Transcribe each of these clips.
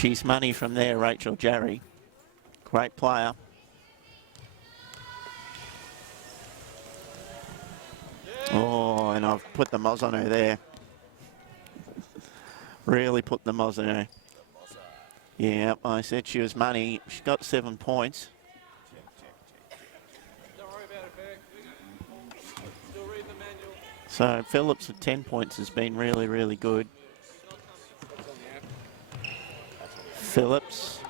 She's money from there, Rachel Jarry. Great player. Oh, and I've put the moz on her there. Really put the moz on her. Yeah, I said she was money. She got 7 points. So Phillips at 10 points has been really, really good. Phillips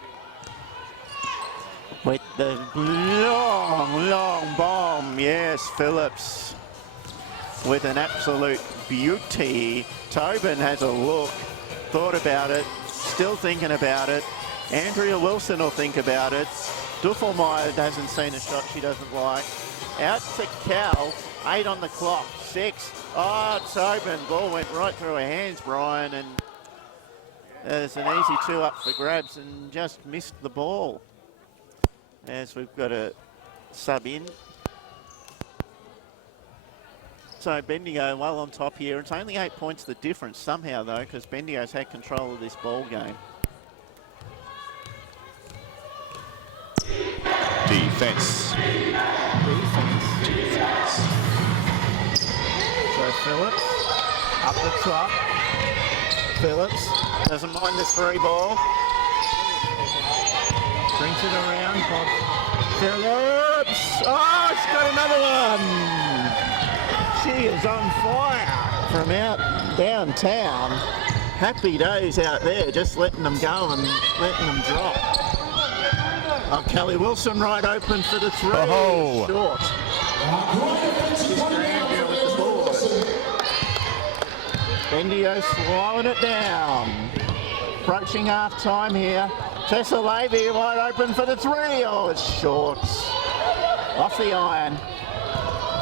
with the long bomb. Yes, Phillips with an absolute beauty. Tobin has a look, thought about it, still thinking about it. Andrea Wilson will think about it. Duffelmeyer hasn't seen a shot she doesn't like. Out to Cal, 8 on the clock, 6. Oh, Tobin, ball went right through her hands, Brian, and there's an easy 2 up for grabs and just missed the ball. As we've got a sub in. So Bendigo well on top here. It's only 8 points the difference somehow though, because Bendigo's had control of this ball game. Defense. So Phillips up the top. Phillips doesn't mind the 3 ball. Brings it around. Phillips. Oh, she's got another one. She is on fire from out downtown. Happy days out there, just letting them go and letting them drop. Oh, Kelly Wilson right open for the 3. Oh. Short. Sister Andrea with the board. Bendigo slowing it down. Approaching half time here. Tessa Levy wide open for the 3. Oh, it's short. Off the iron.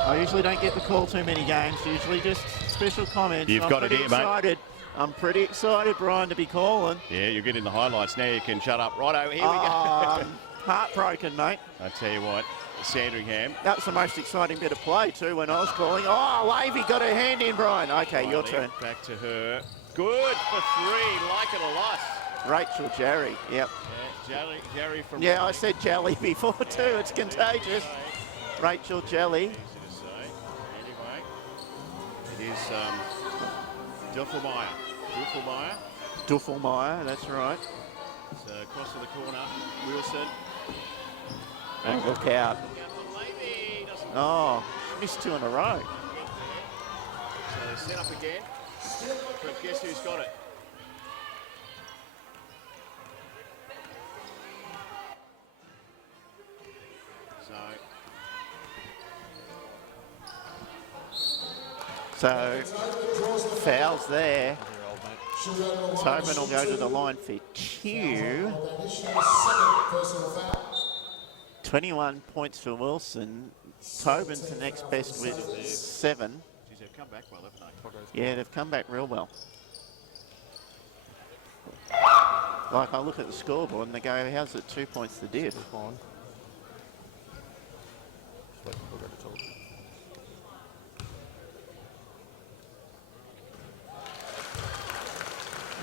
I usually don't get the call too many games. Usually just special comments. You've got it here, mate. I'm pretty excited, Brian, to be calling. Yeah, you're getting the highlights now. You can shut up. Righto, here we go. Heartbroken, mate. I tell you what, Sandringham. That was the most exciting bit of play too when I was calling. Oh, Levy got her hand in, Brian. Okay, your turn. Back to her. Good for 3. Like it a lot. Rachel Jarry. Yep. Yeah, Jarry from. Yeah, I said Jelly before too. It's contagious. Rachel Jelly. Easy to say. Anyway, it is Duffelmeyer. Duffelmeyer, that's right. So across to the corner, Wilson. Oh, look out. Oh, missed 2 in a row. So set up again. But guess who's got it? So fouls there. Tobin will go to the line for 2. 21 points for Wilson. Tobin's the next best with 7. Geez, they've come back well, haven't they? Yeah, they've come back real well. Like, I look at the scoreboard and they go, how's it 2 points the diff?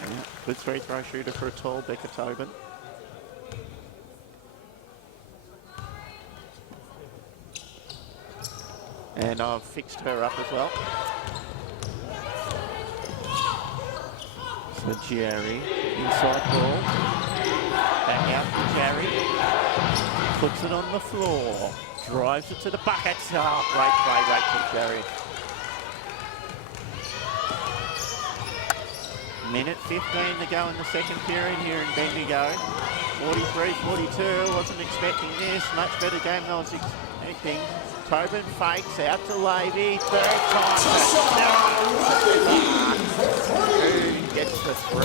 Yeah, good 3-throw shooter for a tall Becca Tobin. And I've fixed her up as well. So Jarry, inside ball. Back out to Jarry. Puts it on the floor. Drives it to the buckets. Oh, great play, Rachel Jarry. Minute 15 to go in the second period here in Bendigo. 43-42, wasn't expecting this. Much better game than I was expecting. Tobin fakes out to Levy. Third time. Who gets the 3?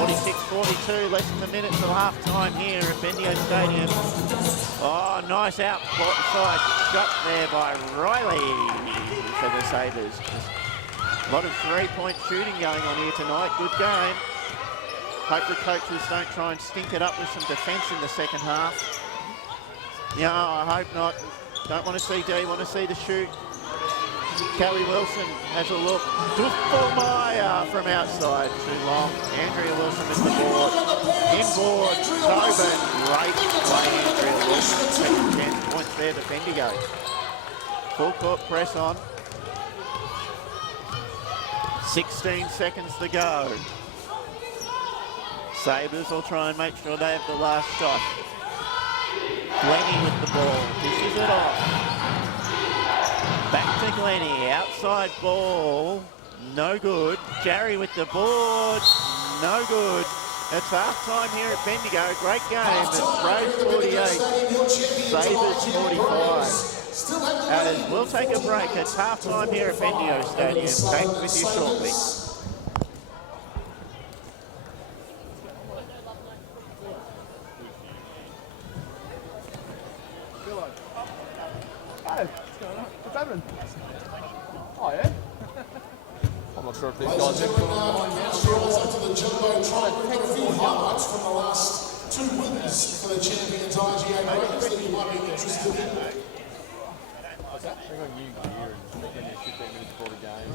46-42, less than a minute till half time here at Bendigo Stadium. Oh, nice outside shot there by Riley for the Sabres. A lot of 3-point shooting going on here tonight. Good game. Hope the coaches don't try and stink it up with some defence in the second half. Yeah, I hope not. Don't want to see D, want to see the shoot. Kelly Wilson has a look. Duffelmeyer from outside. Too long. Andrea Wilson with the board. Inboard. Tobin. Great play, Andrea Wilson. Taking 10 points there to Bendigo. Full court press on. 16 seconds to go. Sabres will try and make sure they have the last shot. Glennie with the ball. Dishes it off. Back to Glennie. Outside ball. No good. Jarry with the board. No good. It's half time here at Bendigo. Great game. It's Braves 48. Sabres 45. As we'll take a break. It's half time here at Bendigo Stadium. Back with you shortly. What's happening? Oh, yeah? I'm not sure if these guys have gone online yet. To the Jumbotron. We've got a few highlights from the last two wins for the champions IGA Raiders that you might be interested in. What's that? They're going new gear and they're 15 minutes before the game.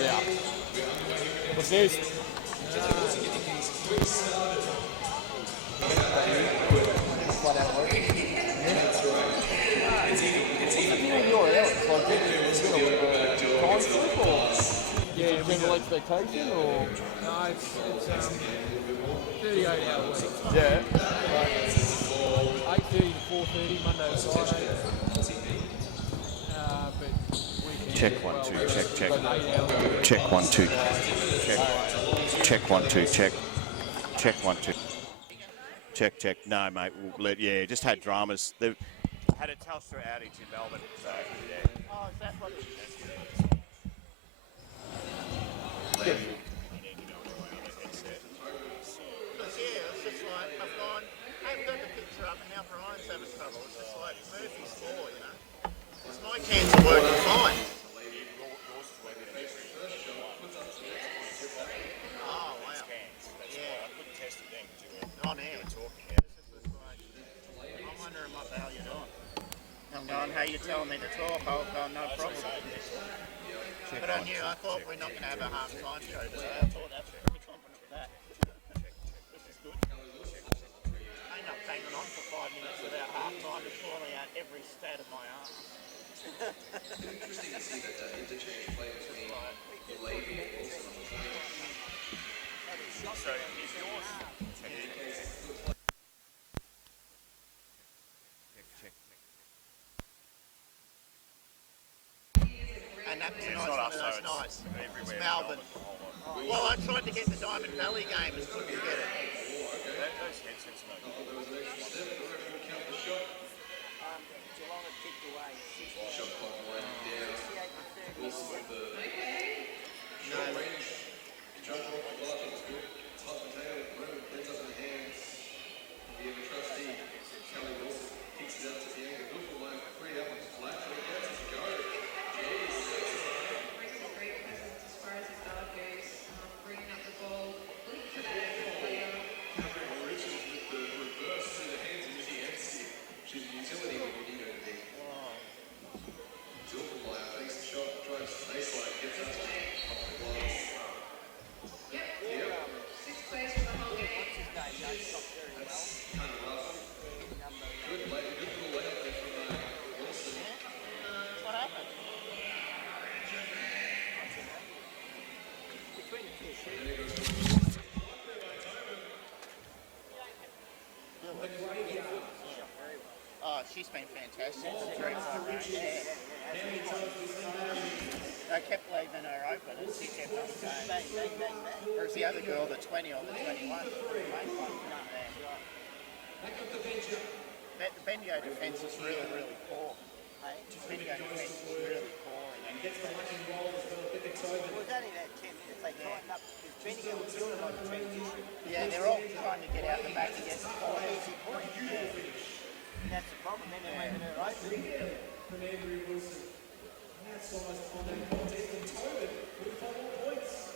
Yeah. What's news? Flat out work. Yeah, general expectation or? No, it's 38 hour week. Yeah. 8:30 to 4:30 Monday to Friday. But weekend. Check 1 2. Check. 8 hours. Check 1 2. Check 1 2. Check. Check 1 2. Check. No, mate. Yeah, just had dramas. They've had a Telstra outage in Melbourne. So yeah. Oh, is that what it is? Yeah, it's just like, I've gone, hey, we've got the picture up and now Brian's having trouble. It's just like Murphy's Law, you know? It's my cans are working fine. Oh, wow. Yeah. I couldn't test it then because you were on air. Talking. Yeah, it's just like, I'm wondering what the hell you're doing. I'm going, hey, you're telling me to talk. I'll go, no problem. But I knew, I thought we're not going to have a half-time show today. I thought that's pretty confident with that. This is good. I end up hanging on for 5 minutes without half-time and calling out every stat of my arm. Interesting to see that interchange play between Levy and Wilson on the side. So, is yours? And that was nice, one of those nights. It's Melbourne. Well, I tried to get the Diamond Valley game and couldn't get it. Those headsets are no good. Geelong had kicked away 60. Shot clock winding down. Wilson with the short range. Jump off the block, it's good. Hot potato at the moment, brings up in the hands. The ever trustee, Kelly Wilson, kicks it out to the end. The Duffel line for 3 up, it's flat, so it gets it to go. Oh, she's been fantastic. I kept leaving her open and she kept on going. Whereas the other girl, the 20 or the 21, the Bendigo defence is really, really poor. Bendigo defence is really poor. It was only that 10 minutes. They tightened up. Bendigo was doing it on the transition. Yeah, they're all trying to get out the back and get the ball. And that's the problem. Then they're leaving her open. From Andrea Wilson. That's almost on that content and Tobin with 4 more points.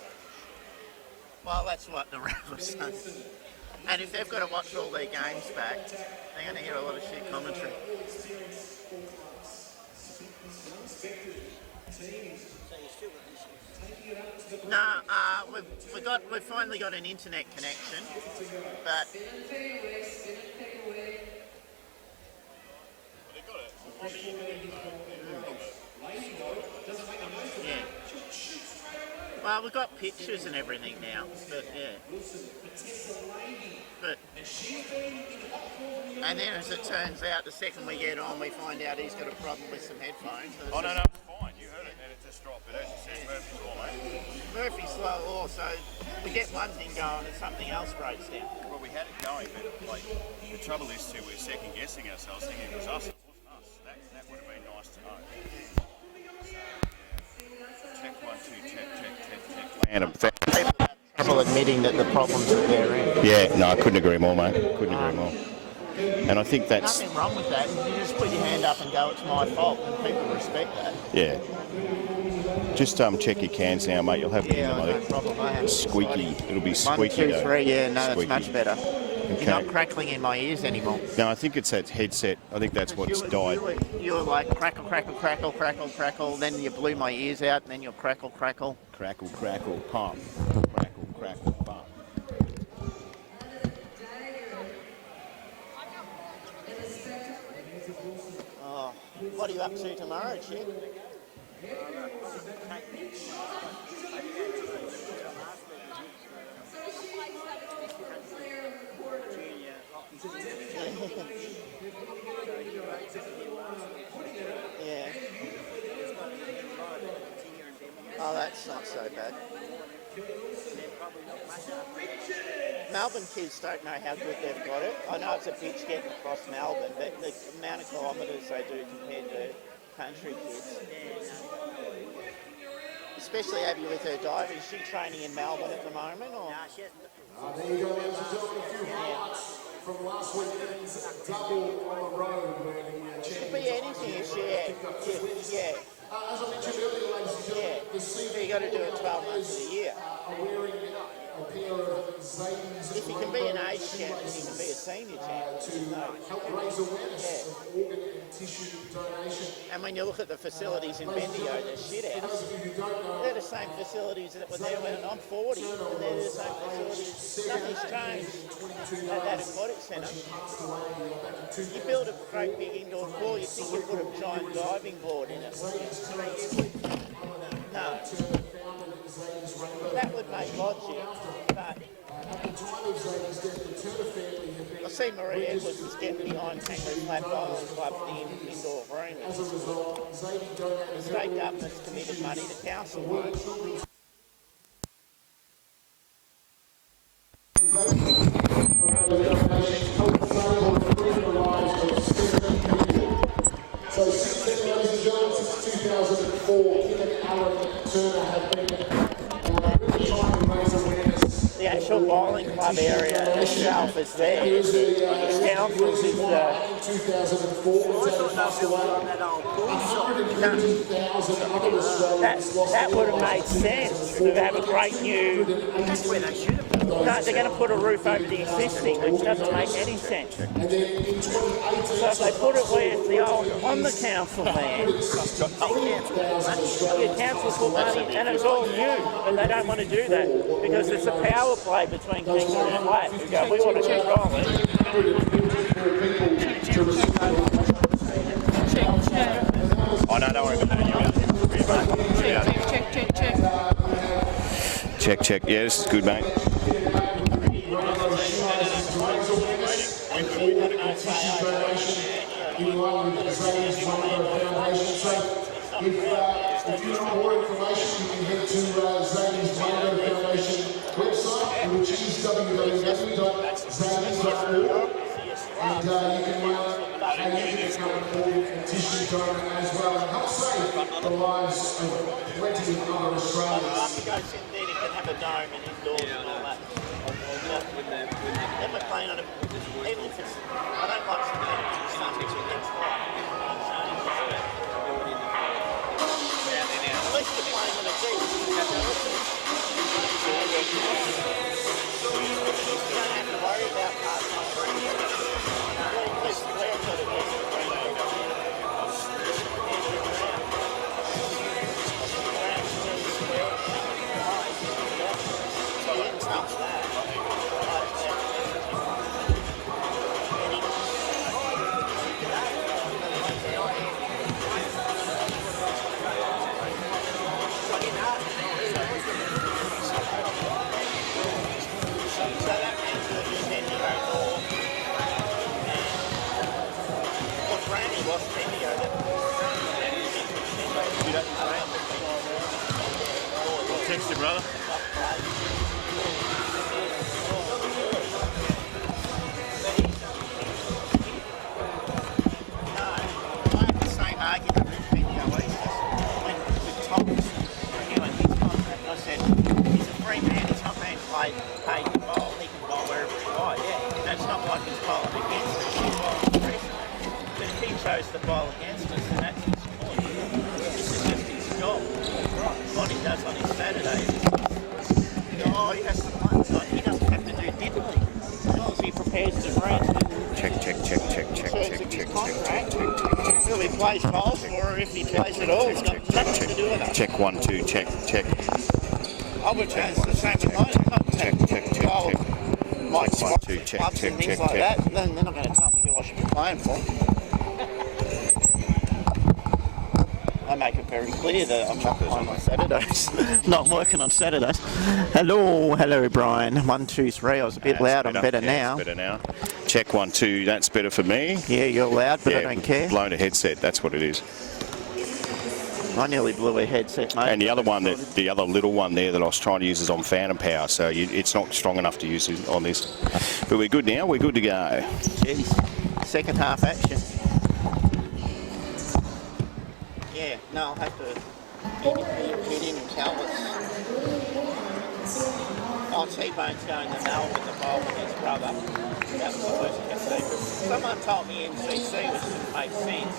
Well, that's what the ref was saying. And if they've got to watch all their games back, they're going to hear a lot of shit commentary. No, we've finally got an internet connection, but yeah. Well, we've got pictures and everything now, but yeah. But and then as it turns out, the second we get on, we find out he's got a problem with some headphones. So Oh, no, no, it's fine. You heard it, and it just dropped. But as you said, Murphy's Law, mate. Murphy's Law also, we get one thing going and something else breaks down. Well, we had it going, but like the trouble is too, we're second guessing ourselves, thinking it was us. It wasn't us. That would have been nice to know. So, yeah. Check 1, 2, check. Land Trouble admitting that the problems are their end. Yeah, no, I couldn't agree more, mate. Couldn't agree more. And I think that's Nothing wrong with that. You just put your hand up and go, it's my fault, and people respect that. yeah. Just check your cans now, mate. You'll have it in the No mate. problem. I have Squeaky. It'll be 1, squeaky. 2, though. 3. Yeah, no, that's Squeaky. much better. Okay. You're not crackling in my ears anymore. No, I think it's that headset. I think that's what's died. You were like crackle, crackle, crackle, crackle, crackle. Then you blew my ears out, and then you'll crackle, crackle. Crackle, crackle, pump. Crackle, crackle, pump. Oh, what are you up to tomorrow, Chick? Yeah. Oh, that's not so bad. Melbourne kids don't know how good they've got it. I know it's a bitch getting across Melbourne, but the amount of kilometres they do compared to country kids. Especially Abby with her diving. Is she training in Melbourne at the moment? Or? There you go, ladies and gentlemen, a few highlights from last weekend's double on the road where the Could be anything, yeah. As I mentioned earlier, ladies and gentlemen, the So you got to do it 12 months of the year. are wearing a pair of Zayden's If you can be an age champion, you can be a senior champion. to help raise awareness of organ and tissue donation. And when you look at the facilities in Bendigo, they're shit For house. those of you who don't know, They're the same facilities that were there when I'm 40, and they're the same facilities. Nothing's changed at that aquatic centre. You build a great big indoor pool, you think you put a giant diving board in it. No. That would make logic, but I see Marie Edwards is getting behind Kangaroo Flat Bowling Club for the indoor room. The state government's committed money, the council won't. So since then, ladies and gentlemen, since 2004, Kim and Alan Turner have been really trying to raise awareness. The actual bowling club area itself is there. Here's the Councils is 2004, it's passed away. 150,000 other Australians lost that their would have lives. made sense to have a great new. No, they're going to put a roof over the existing, which doesn't make any sense. And then in 2018, So if they put it where it's the old on the council land, the council put money and it's all new, but they don't want to do that because it's a power play between Kangaroo and Flat who go, we want to control it. Oh, no, don't worry about that. Check. Yeah, this is good, mate. in line with the Zayden's Foundation. So if you want more information, you can head to Zayden's Foundation website, which is www.zaydens.org. And you can become an organ and tissue donor as well and help save the lives of plenty of other Australians. Go synthetic and have a dome and indoors and all that. Then we're playing on a, even if it's, I don't like synthetic, it's something against light. At least you're playing on a deep. You don't have to worry about passing on green. At least we're sort of getting green. Franny lost Bendigo. I'll text you, brother. I had the same argument with Bendigo East when with Thomas renewing his contract. I said, he's a free man, he's not being paid to bowl, he can bowl wherever he likes. Yeah. And it's not like he's bowling against us, he's bowling for us. But if he chose to bowl against us, then that's his choice. This is just his job. What he does on his Saturdays is he has to play. Like, he doesn't have to do diddly. As long as he prepares to range Check. If he plays bowls or if he plays at all, it's got nothing to do with it. Check 1 2 check. I would change the same with mine. Check. Like Check 1 2 check. clubs and things like that. Then they're not going to tell me who I should be playing for. I make it very clear that I'm not playing on Saturdays. Not working on Saturdays. Hello, Brian. 1 2 3. I was a bit loud. I'm better now. Better now. Check 1 2. That's better for me. Yeah, you're loud, but I don't care. Blown a headset. That's what it is. I nearly blew a headset, mate. And the other one, the other little one there that I was trying to use is on phantom power, so it's not strong enough to use it on this. But we're good now. We're good to go. Jeez. Second half action. Yeah, no, I'll have to get in and tell us. Oh, T-Bone's going to Melbourne to bowl with his brother. That was the first I could see. Someone told me NCC was going to make sense.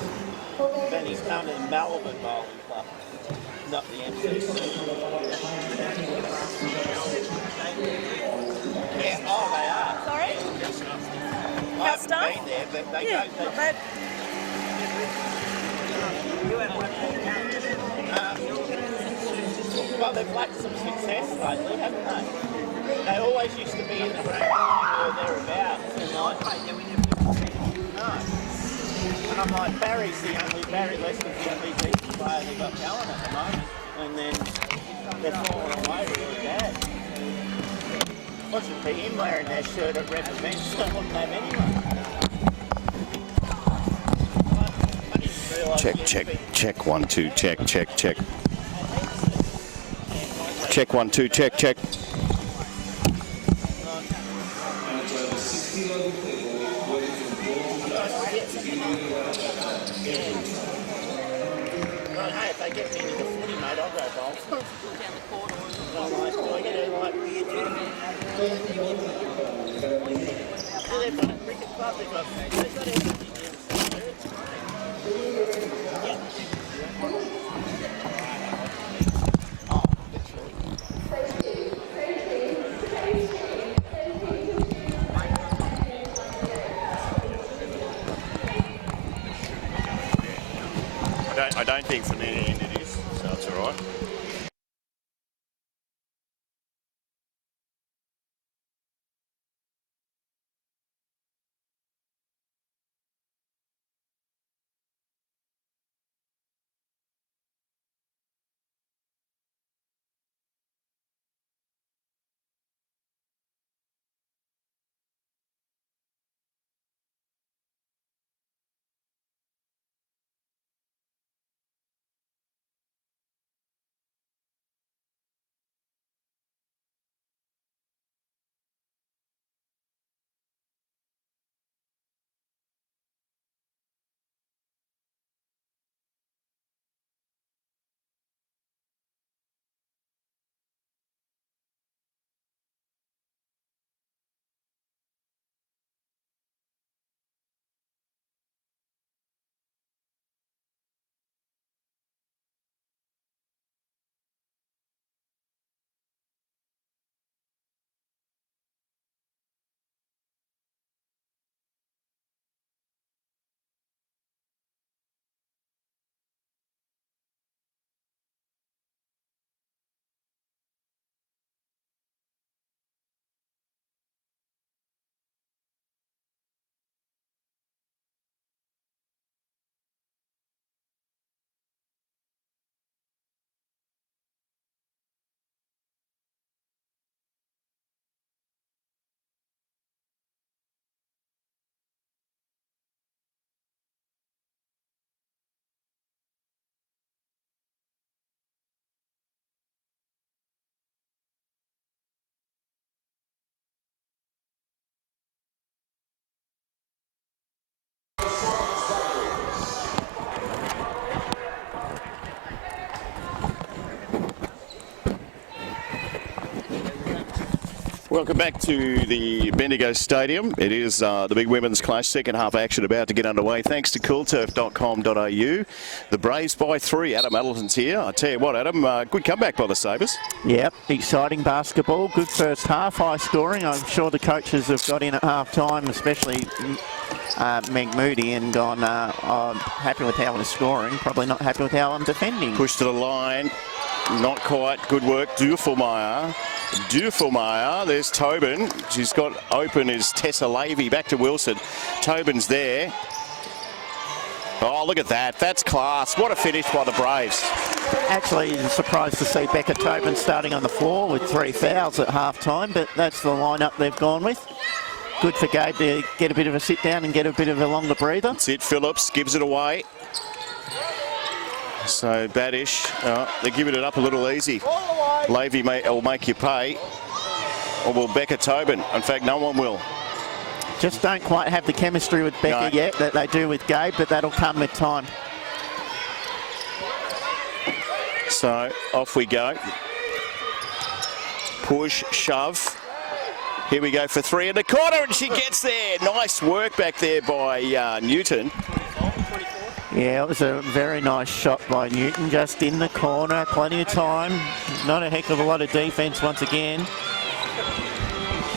Then he's come to the Melbourne Bowling Club, not the MCC. Yeah, they are. Sorry? I haven't been there, but they Yeah, go. not bad. Well, they've lacked some success lately, haven't they? They always used to be in the rank or thereabouts, and no. And I'm like, Barry Lester's the only decent player they've got going at the moment, and then they're falling away really bad. Wasn't him wearing their shirt at Red Events, so I wouldn't have anyone. Check 1 2 check. Check 1 2 check. Right, hey, if they get me into the footy, mate, I'll go bowl. Down the corridor. Do I get a like weird? They've got a cricket club. They've got everything. I don't think from any end it is, so it's all right. Welcome back to the Bendigo Stadium. It is the big women's clash. Second half action about to get underway. Thanks to coolturf.com.au. The Braves by 3. Adam Addleton's here. I tell you what, Adam, good comeback by the Sabres. Yep, exciting basketball. Good first half, high scoring. I'm sure the coaches have got in at half time, especially Meg Moody, and gone, I'm happy with how I'm scoring, probably not happy with how I'm defending. Push to the line. Not quite. Good work. Duffelmeyer. There's Tobin. She's got open is Tessa Lavey. Back to Wilson. Tobin's there. Oh, look at that. That's class. What a finish by the Braves. Actually, surprised to see Becca Tobin starting on the floor with 3 fouls at half-time, but that's the lineup they've gone with. Good for Gabe to get a bit of a sit-down and get a bit of a longer breather. That's it. Phillips gives it away. So Badish, they're giving it up a little easy. Lavey will make you pay. Or will Becca Tobin? In fact, no one will. Just don't quite have the chemistry with Becca yet that they do with Gabe, but that'll come with time. So off we go. Push, shove. Here we go for 3 in the corner, and she gets there. Nice work back there by Newton. Yeah, it was a very nice shot by Newton, just in the corner, plenty of time. Not a heck of a lot of defence once again.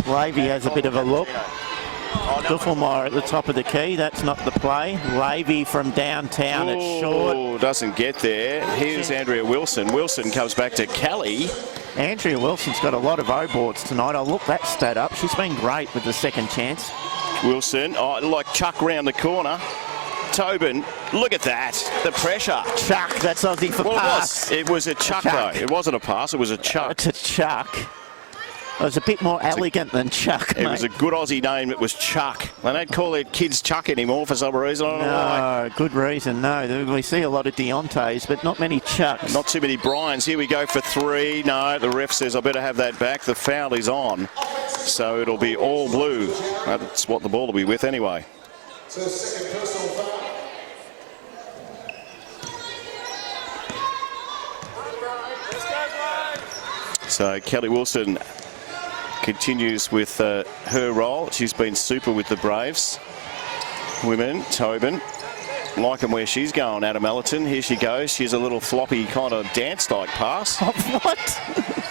Lavey has a bit of a look. Duffelmeyer at the top of the key, that's not the play. Lavey from downtown, it's short. Doesn't get there. Here's Andrea Wilson. Wilson comes back to Kelly. Andrea Wilson's got a lot of O-boards tonight. I'll look that stat up. She's been great with the second chance. Wilson, like Chuck round the corner. Tobin, look at that. The pressure. Chuck, that's Aussie for pass. It was a chuck, though. It wasn't a pass, it was a chuck. It's a chuck. It was a bit more elegant than Chuck, mate. It was a good Aussie name. It was Chuck. They don't call their kids Chuck anymore for some reason. I don't know why. No, good reason. No, we see a lot of Deontays, but not many Chucks. Not too many Bryans. Here we go for 3. No, the ref says I better have that back. The foul is on. So it'll be all blue. That's what the ball will be with anyway. So second personal foul. So Kelly Wilson continues with her role. She's been super with the Braves. Women, Tobin. Liking where she's going, Adam Ellerton. Here she goes. She's a little floppy kind of dance-like pass. Oh, what?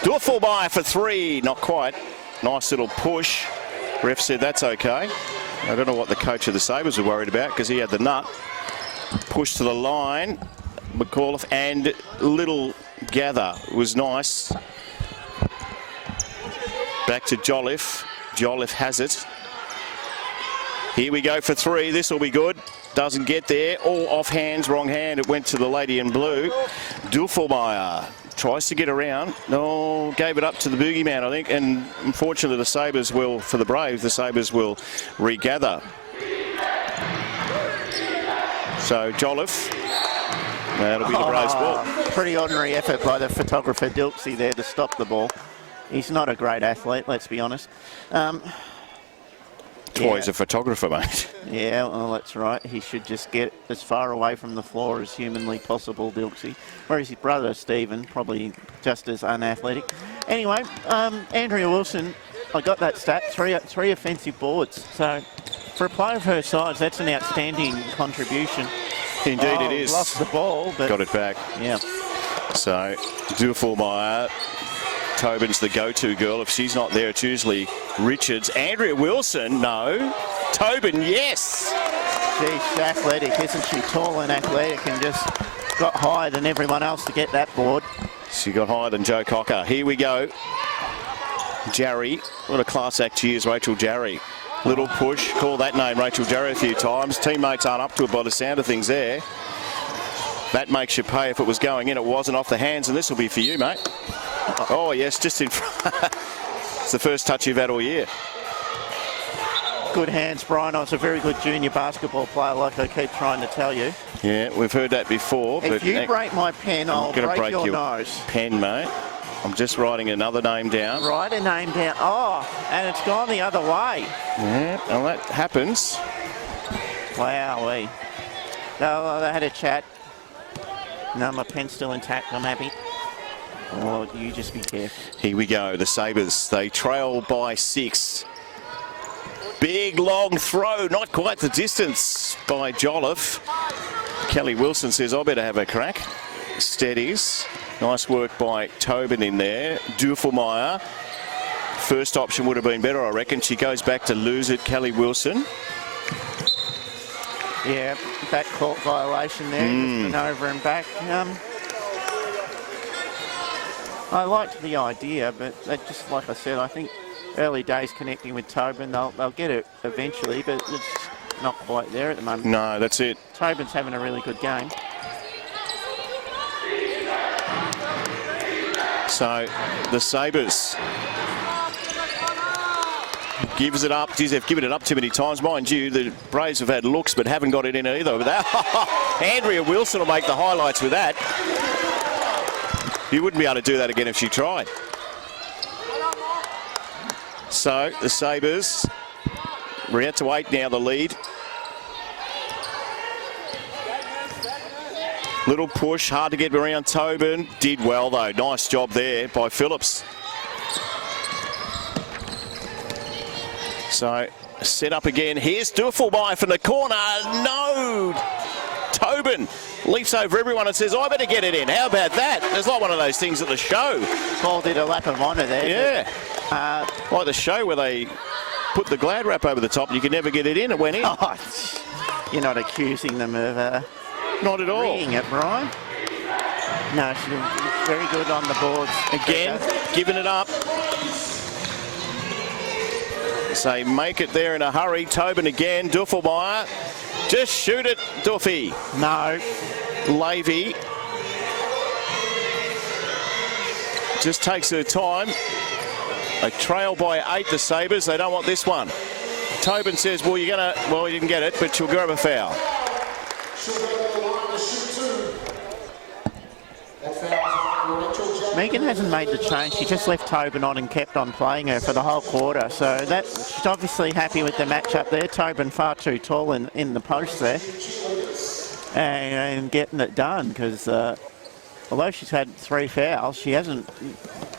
Duffelmeyer for 3. Not quite. Nice little push. Ref said that's okay. I don't know what the coach of the Sabres were worried about because he had the nut. Push to the line. McAuliffe and Little Gather was nice. Back to Jolliffe. Jolliffe has it. Here we go for 3. This will be good. Doesn't get there. All off hands, wrong hand. It went to the lady in blue. Duffelmeyer tries to get around. No, gave it up to the boogeyman, I think. And unfortunately, the Sabres will, for the Braves, the Sabres will regather. So Jolliffe. That'll be the Braves ball. Pretty ordinary effort by the photographer Dilksey there to stop the ball. He's not a great athlete, let's be honest. He's a photographer, mate. Yeah, well, that's right. He should just get as far away from the floor as humanly possible, Dilksey. Whereas his brother, Stephen, probably just as unathletic. Anyway, Andrea Wilson, I got that stat, three offensive boards. So for a player of her size, that's an outstanding contribution. Indeed it is. Lost the ball, but... Got it back. Yeah. So, Duffelmeyer. Tobin's the go-to girl. If she's not there, it's usually Richards. Andrea Wilson, no. Tobin, yes. She's athletic, isn't she? Tall and athletic, and just got higher than everyone else to get that board. She got higher than Joe Cocker. Here we go. Jarry. What a class act she is, Rachel Jarry. Little push. Call that name, Rachel Jarry, a few times. Teammates aren't up to it by the sound of things there. That makes you pay if it was going in. It wasn't off the hands, and this will be for you, mate. Oh, yes, just in front. It's the first touch you've had all year. Good hands, Brian. I was a very good junior basketball player, like I keep trying to tell you. Yeah, we've heard that before. If you break my pen, I'll break your nose. Pen, mate. I'm just writing another name down. Write a name down. Oh, and it's gone the other way. Yeah, well, that happens. Wowee. No, they had a chat. No, my pen's still intact. I'm happy. Oh, you just be careful. Here we go. The Sabres, they trail by 6. Big, long throw. Not quite the distance by Jolliffe. Kelly Wilson says, I better have a crack. Steadies. Nice work by Tobin in there. Duffelmeyer. First option would have been better, I reckon. She goes back to lose it. Kelly Wilson. Yeah, backcourt violation there. Just been over and back. I liked the idea, but that just like I said, I think early days connecting with Tobin, they'll get it eventually, but it's not quite there at the moment. No, that's it. Tobin's having a really good game. So the Sabres gives it up. Geez, they've given it up too many times. Mind you, the Braves have had looks but haven't got it in either. But that, Andrea Wilson will make the highlights with that. You wouldn't be able to do that again if she tried. So the Sabres, we're out to 8 now, the lead. Little push, hard to get around Tobin. Did well though, nice job there by Phillips. So set up again. Here's Duffelmeyer from the corner. No! Tobin leaps over everyone and says, I better get it in. How about that? It's like one of those things at the show. Paul did a lap of honour there. Yeah. Like the show where they put the glad wrap over the top and you could never get it in. It went in. Oh, you're not accusing them of not at all. Reading it, Brian. No, she's very good on the boards. Again, giving it up. Say, make it there in a hurry. Tobin again. Duffelmeyer. Just shoot it, Duffy. No. Lavey. Just takes her time. They trail by 8, the Sabres. They don't want this one. Tobin says, well, you're going to... Well, you can get it, but she'll grab a foul. Megan hasn't made the change. She just left Tobin on and kept on playing her for the whole quarter. So that she's obviously happy with the matchup there. Tobin far too tall in the post there. And getting it done because although she's had 3 fouls, she hasn't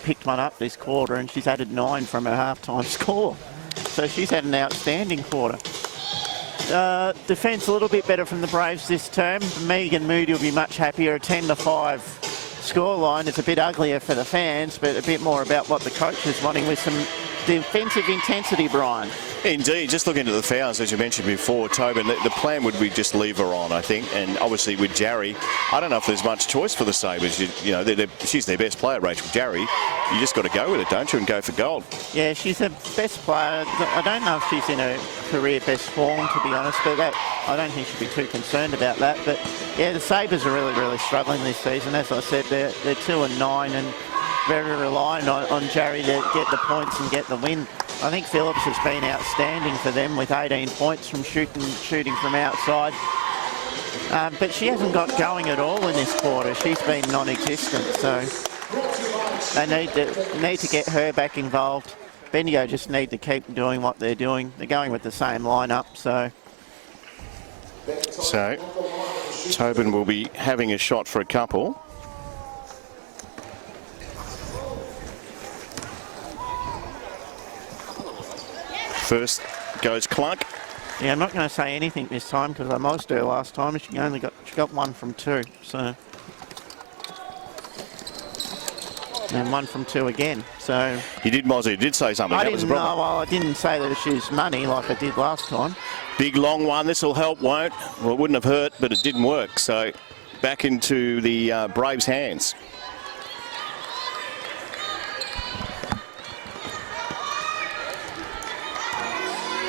picked one up this quarter and she's added 9 from her half-time score. So she's had an outstanding quarter. Defence a little bit better from the Braves this term. Megan Moody will be much happier. A 10-5 scoreline. It's a bit uglier for the fans, but a bit more about what the coach is wanting with some defensive intensity, Brian. Indeed, just looking at the fouls, as you mentioned before, Tobin, the plan would be just leave her on, I think. And obviously with Jarry, I don't know if there's much choice for the Sabres. You know, she's their best player, Rachel Jarry. You just got to go with it, don't you, and go for gold. Yeah, she's the best player. I don't know if she's in her career best form, to be honest, but I don't think she'd be too concerned about that. But yeah, the Sabres are really, really struggling this season. As I said, they're 2-9 and very reliant on Jarry to get the points and get the win. I think Phillips has been outstanding for them with 18 points from shooting from outside. But she hasn't got going at all in this quarter. She's been non-existent, so they need to get her back involved. Bendigo just need to keep doing what they're doing. They're going with the same lineup, so. So, Tobin will be having a shot for a couple. First goes Clunk. Yeah, I'm not going to say anything this time because I mozzed her last time and she got 1 from 2, so. And 1 from 2 again, so. You did Mozzie, you did say something. I didn't say that she's money like I did last time. Big long one, this will help, won't? Well, it wouldn't have hurt, but it didn't work, so back into the Braves' hands.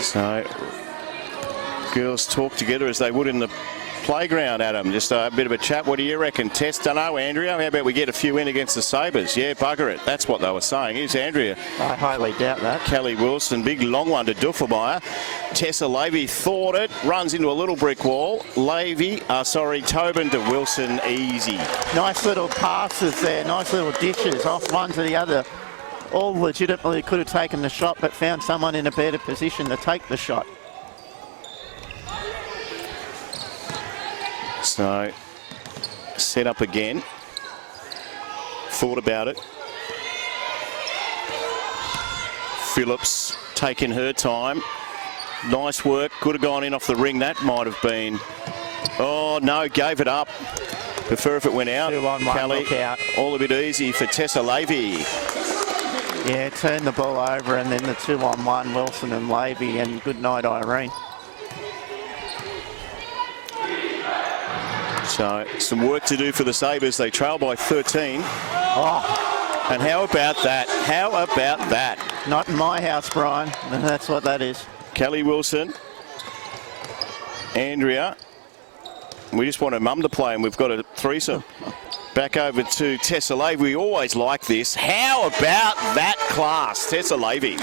So, girls talk together as they would in the playground, Adam. Just a bit of a chat. What do you reckon? Tess, don't know, Andrea. How about we get a few in against the Sabres? Yeah, bugger it. That's what they were saying. Here's Andrea. I highly doubt that. Kelly Wilson, big long one to Duffelmeyer. Tessa Lavey thought it, runs into a little brick wall. Tobin to Wilson, easy. Nice little passes there, nice little dishes off one to the other. All legitimately could have taken the shot, but found someone in a better position to take the shot. So, set up again. thought about it. Phillips taking her time. Nice work. Could have gone in off the ring. That might have been. Oh, no, gave it up. Prefer if it went out. 2-on-1, Kelly, look out. all a bit easy for Tessa Levy. Yeah, turn the ball over and then the 2-on-1, Wilson and Levy, and good night, Irene. So some work to do for the Sabres. They trail by 13. Oh, And how about that? How about that? not in my house, Brian. That's what that is. Kelly Wilson, Andrea. We just want her mum to play, and we've got a threesome. Back over to Tessa Levy. We always like this. How about that class, Tessa Levy?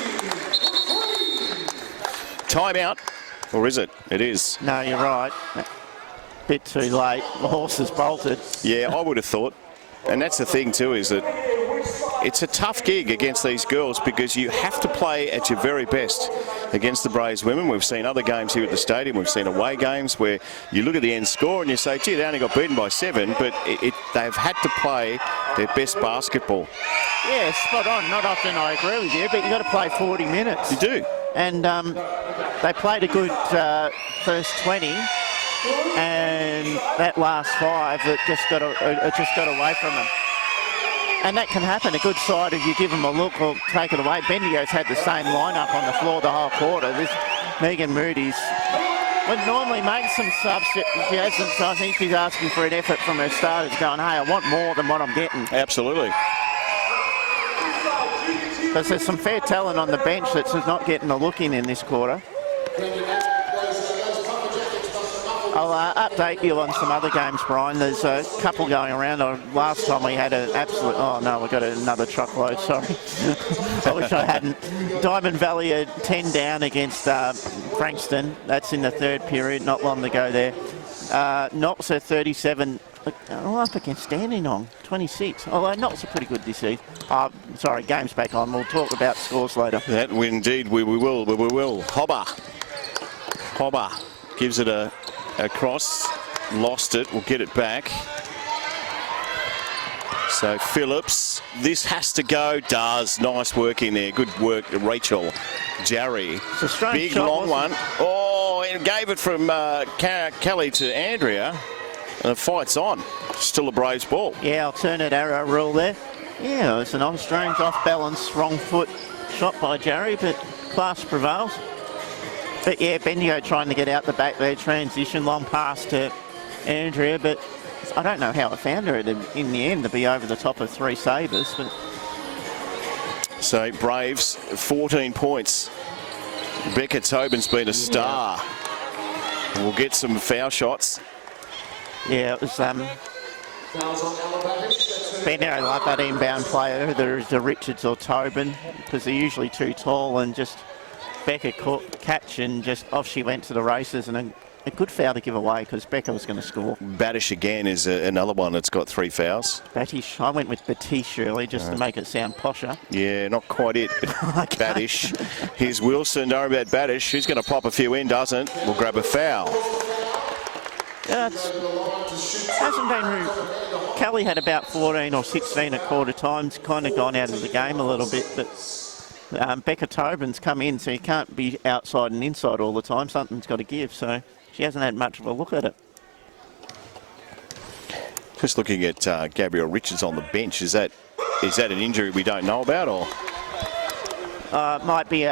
Timeout, or is it? It is. No, you're right. Bit too late. The horse has bolted. Yeah, I would have thought. And that's the thing too, is that it's a tough gig against these girls because you have to play at your very best against the Braves women. We've seen other games here at the stadium. We've seen away games where you look at the end score and you say, gee, they only got beaten by 7, but they've had to play their best basketball. Yeah, spot on. Not often I agree with you, but you've got to play 40 minutes. You do. And they played a good first 20, and that last 5, it just got away from them. And that can happen. A good side, if you give them a look or take it away. Bendigo's had the same lineup on the floor the whole quarter. This Megan Moody's would normally make some subs. She hasn't, so I think she's asking for an effort from her starters, going, hey, I want more than what I'm getting. Absolutely. Because there's some fair talent on the bench that's not getting a look in this quarter. I'll update you on some other games, Brian. There's a couple going around. Last time we had an absolute... Oh, no, we got another truckload, sorry. I wish I hadn't. Diamond Valley are 10 down against Frankston. That's in the 3rd period, not long to go there. Knox are 37... up against Dandenong, 26. Although Knox are pretty good this season. Sorry, game's back on. We'll talk about scores later. That indeed we will. Hobber gives it a cross. Lost it. We'll get it back. So Phillips, this has to go. Does. Nice work in there. Good work, Rachel Jarry. It's a strange Big shot, long wasn't one. Oh, and gave it from Kelly to Andrea. And the fight's on. Still a Braves ball. Yeah, alternate arrow rule there. Yeah, it's an strange off-balance, wrong foot shot by Jarry, but class prevails. But yeah, Bendigo trying to get out the back there, transition, long pass to Andrea, but I don't know how I found her in the end to be over the top of 3 Sabres. But So Braves, 14 points. Becca Tobin's been a star. We'll get some foul shots. yeah, it was Bendigo like that inbound player, whether it's the Richards or Tobin, because they're usually too tall, and just Becca caught catch and just off she went to the races, and a good foul to give away because Becca was going to score. Badish again is another one that's got 3 fouls. Batish, I went with Batish early just to make it sound posher. Yeah, not quite it, but Badish. Here's Wilson, don't worry about Badish. Who's going to pop a few in, doesn't? We'll grab a foul. Yeah, hasn't been... Kelly had about 14 or 16 at quarter times, kind of gone out of the game a little bit, but Becca Tobin's come in, so you can't be outside and inside all the time. Something's got to give, so she hasn't had much of a look at it. Just looking at Gabrielle Richards on the bench, is that an injury we don't know about, or? Might be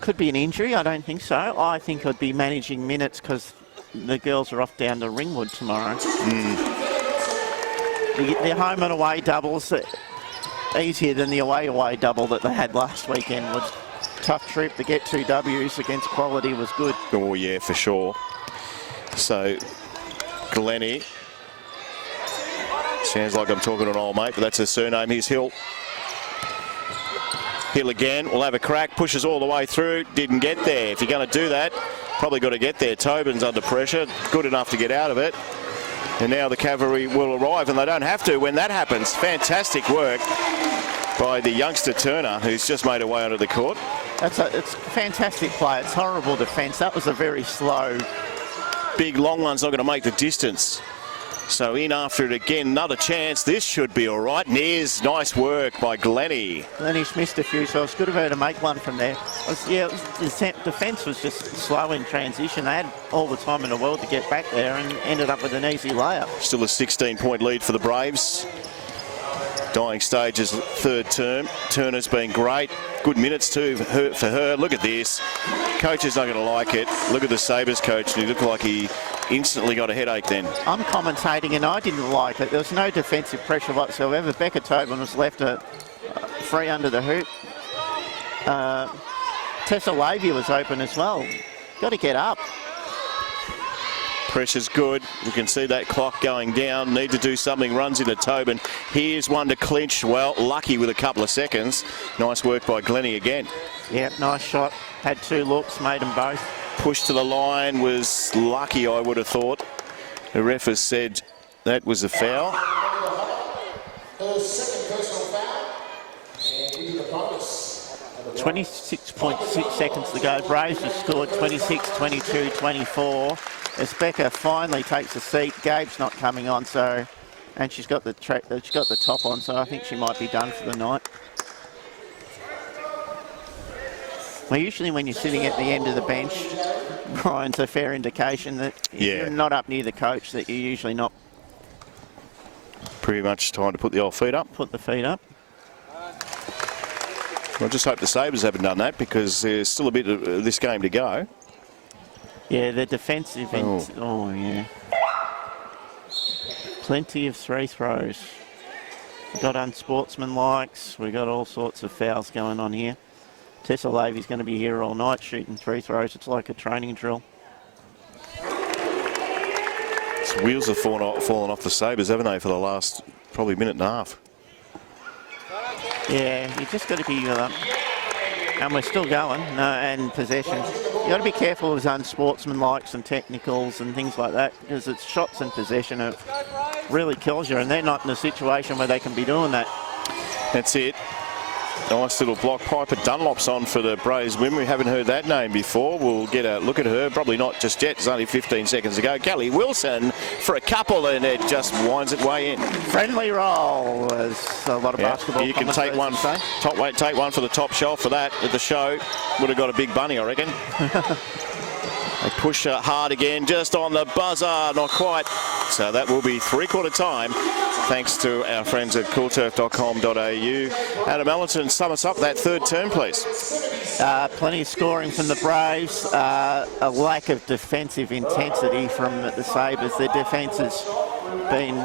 could be an injury. I don't think so. I think I'd be managing minutes because the girls are off down to Ringwood tomorrow. The home and away doubles easier than the away double that they had last weekend. Was tough trip to get 2 W's against quality was good. Oh yeah, for sure. So Glennie, sounds like I'm talking to an old mate, but that's her surname. Here's Hill. Hill again, will have a crack, pushes all the way through, didn't get there. If you're going to do that, probably got to get there. Tobin's under pressure, good enough to get out of it. And now the cavalry will arrive, and they don't have to when that happens. Fantastic work by the youngster Turner, who's just made her way onto the court. It's fantastic play. It's horrible defence. That was a very slow... Big long one's not going to make the distance. So in after it again, another chance. This should be all right. And here's nice work by Glennie. Glennie's missed a few, so it's good of her to make one from there. The defence was just slow in transition. They had all the time in the world to get back there and ended up with an easy layup. Still a 16-point lead for the Braves. Dying stages, third term. Turner's been great. Good minutes too for her. Look at this. Coach is not going to like it. Look at the Sabres coach, and he looked like he instantly got a headache then. I'm commentating and I didn't like it. There was no defensive pressure whatsoever. Becca Tobin was left free under the hoop. Tessa Lavia was open as well. Got to get up. Pressure's good. You can see that clock going down. Need to do something. Runs into Tobin. Here's one to clinch. Well, lucky with a couple of seconds. Nice work by Glennie again. Yeah, nice shot. Had two looks, made them both. Push to the line was lucky, I would have thought. The ref has said that was a foul. Her second personal foul. And into the bonus. 26.6 seconds to go. Braves have scored 26, 22, 24. As Becca finally takes a seat, Gabe's not coming on, so, and she's got the top on, so I think she might be done for the night. Well, usually when you're sitting at the end of the bench, Brian's a fair indication that if you're not up near the coach, that you're usually not. Pretty much time to put the old feet up. Put the feet up. I just hope the Sabres haven't done that, because there's still a bit of this game to go. Yeah, the defensive end. Oh, yeah. Plenty of free throws. We've got unsportsmanlikes. We've got all sorts of fouls going on here. Tessa Lavia's going to be here all night shooting free throws. It's like a training drill. Its wheels have fallen off the Sabres, haven't they, for the last probably minute and a half. Yeah, you just got to be... and we're still going, and possession. You got to be careful with unsportsmanlikes and technicals and things like that, because it's shots and possession. It really kills you, and they're not in a situation where they can be doing that. That's it. Nice little block. Piper Dunlop's on for the Braves women. We haven't heard that name before. We'll get a look at her. Probably not just yet. It's only 15 seconds to go. Kelly Wilson for a couple, and it just winds its way in. Friendly roll, as a lot of basketball. You can take one. Take one for the top shelf for that at the show. Would have got a big bunny, I reckon. They push hard again, just on the buzzer, not quite. So that will be three-quarter time, thanks to our friends at coolturf.com.au. Adam Allenton, sum us up that third term, please. Plenty of scoring from the Braves, a lack of defensive intensity from the Sabres. Their defence has been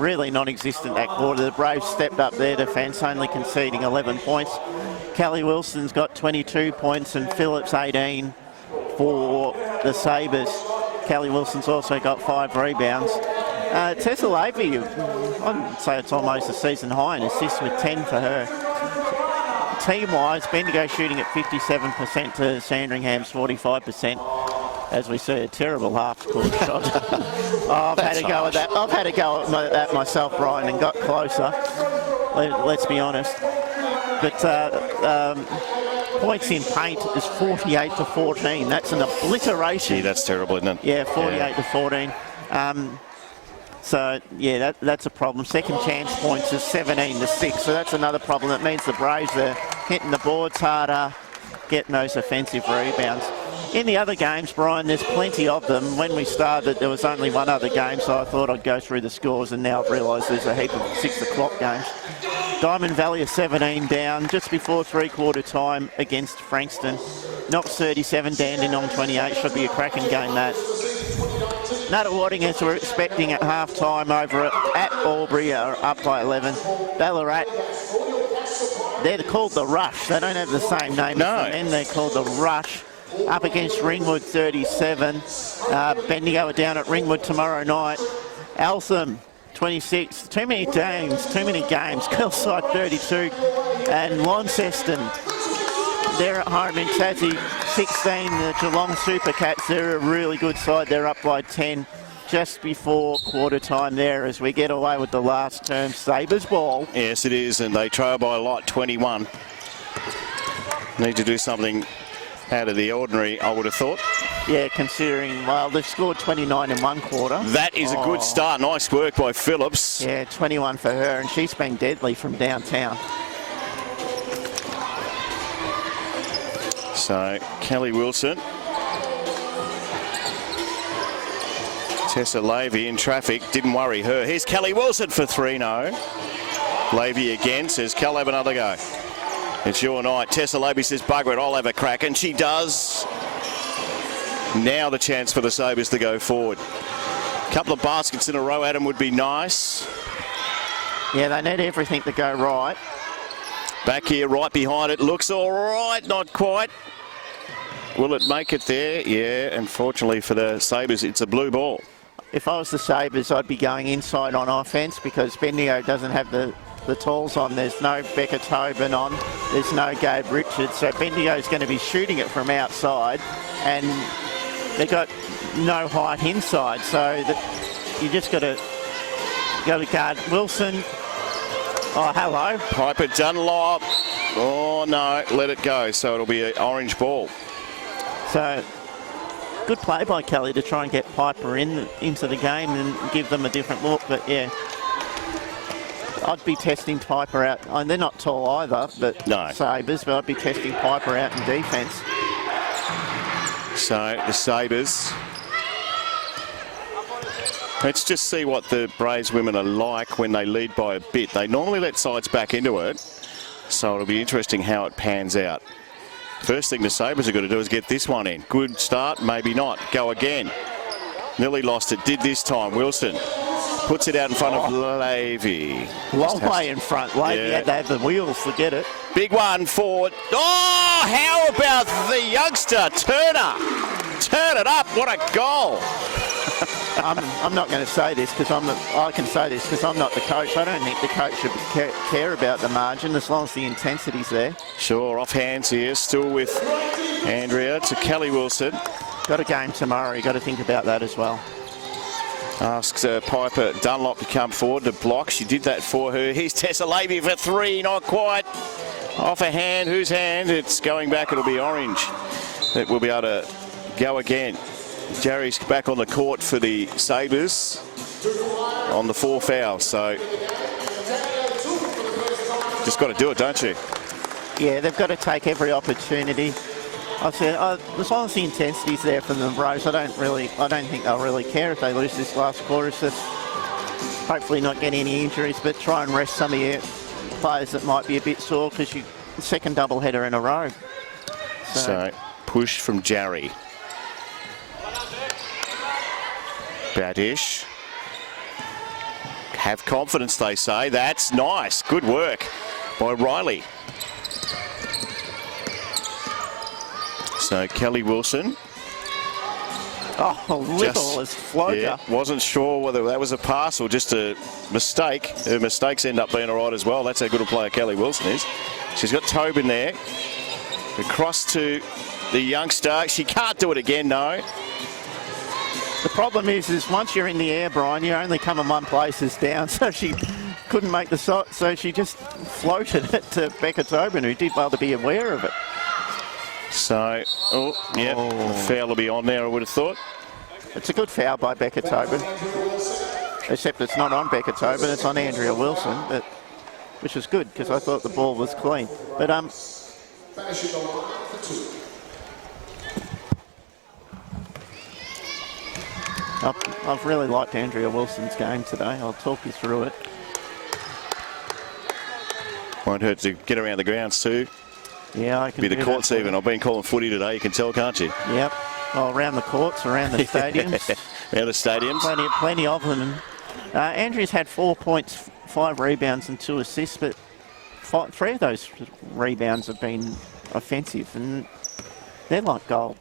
really non-existent that quarter. The Braves stepped up their defence, only conceding 11 points. Kelly Wilson's got 22 points and Phillips 18 for the Sabres. Kelly Wilson's also got 5 rebounds. Tessa Lavia, I'd say it's almost a season high in assists with 10 for her. Team-wise, Bendigo shooting at 57% to Sandringham's 45%. As we see, a terrible half-court shot. I've had a go at that. I've had a go at that myself, Brian, and got closer. Let's be honest. But points in paint is 48-14. That's an obliteration. Gee, that's terrible, isn't it? Yeah, 48-14. So, yeah, that's a problem. Second chance points is 17-6. So that's another problem. That means the Braves are hitting the boards harder, getting those offensive rebounds. In the other games, Brian, there's plenty of them. When we started, there was only one other game, so I thought I'd go through the scores, and now I've realised there's a heap of 6 o'clock games. Diamond Valley are 17 down just before three-quarter time against Frankston. Knox 37, Dandenong 28. Should be a cracking game, that. Nuttawading, as we're expecting at half-time over at Albury, are up by 11. Ballarat, they're called the Rush. They don't have the same name as the men. They're called the Rush. Up against Ringwood 37. Bendigo are down at Ringwood tomorrow night. Eltham 26. Too many games. Killside 32. And Launceston, they're at home in Tassie 16. The Geelong Supercats, they're a really good side. They're up by 10 just before quarter time there as we get away with the last term Sabres ball. Yes, it is, and they trail by a lot, 21. Need to do something out of the ordinary, I would have thought. Yeah, considering, well, they've scored 29 in one quarter. That is a good start. Nice work by Phillips. Yeah, 21 for her, and she's been deadly from downtown. So, Kelly Wilson. Tessa Lavey in traffic, didn't worry her. Here's Kelly Wilson for 3-0. Lavey again, says, Kel, have another go. It's your night. Tessa Lavey says, bugger it, I'll have a crack. And she does. Now the chance for the Sabres to go forward. Couple of baskets in a row, Adam, would be nice. Yeah, they need everything to go right. Back here, right behind it. Looks all right, not quite. Will it make it there? Yeah, unfortunately for the Sabres, it's a blue ball. If I was the Sabres, I'd be going inside on offense because Bendigo doesn't have the talls on. There's no Becca Tobin on. There's no Gabe Richards. So Bendigo's going to be shooting it from outside, and they've got no height inside. So you just got to guard Wilson. Oh, hello. Piper Dunlop. Oh, no, let it go. So it'll be an orange ball. So good play by Kelly to try and get Piper into the game and give them a different look. But, yeah, I'd be testing Piper out. And they're not tall either, but no. Sabres, but I'd be testing Piper out in defence. So the Sabres. Let's just see what the Braves women are like when they lead by a bit. They normally let sides back into it, so it'll be interesting how it pans out. First thing the Sabres are going to do is get this one in. Good start, maybe not. Go again. Nearly lost it, did this time. Wilson puts it out in front of Lavey. Long way in front. Lavey had to have the wheels to get it. Big one for... Oh, how about the youngster, Turner? Turn it up, what a goal. I'm not going to say this because I can say this because I'm not the coach. I don't think the coach should care about the margin as long as the intensity's there. Sure, off hands here, still with Andrea to Kelly Wilson. Got a game tomorrow. You've got to think about that as well. Asks Piper Dunlop to come forward to block. She did that for her. Here's Tessa Lavey for 3, not quite. Off a hand, whose hand? It's going back, it'll be orange. It will be able to go again. Jerry's back on the court for the Sabres on the 4 foul, so just got to do it, don't you? Yeah, they've got to take every opportunity. I said, as long as the intensity's there from the Bros, I don't think they'll really care if they lose this last quarter. It's just hopefully not get any injuries, but try and rest some of your players that might be a bit sore because you second doubleheader in a row. So push from Jerry. Badish. Have confidence, they say. That's nice. Good work by Riley. So Kelly Wilson. Oh, little as floater. Yeah, wasn't sure whether that was a pass or just a mistake. Her mistakes end up being all right as well. That's how good a player Kelly Wilson is. She's got Tobin there. Across to the youngster. She can't do it again, no. The problem is once you're in the air, Brian, you only come in one place is down. So she couldn't make the shot, so she just floated it to Becca Tobin, who did well to be aware of it. So, foul will be on there, I would have thought. It's a good foul by Becca Tobin. Except it's not on Becca Tobin, it's on Andrea Wilson, which is good because I thought the ball was clean. But I've really liked Andrea Wilson's game today. I'll talk you through it. Won't hurt to get around the grounds too. Yeah, I can be the do courts that. even. I've been calling footy today, you can tell, can't you? Yep. Well, around the courts, around the stadiums. Around the stadiums. Plenty of them. Andrea's had 4 points, 5 rebounds and 2 assists, but 3 of those rebounds have been offensive, and they're like gold.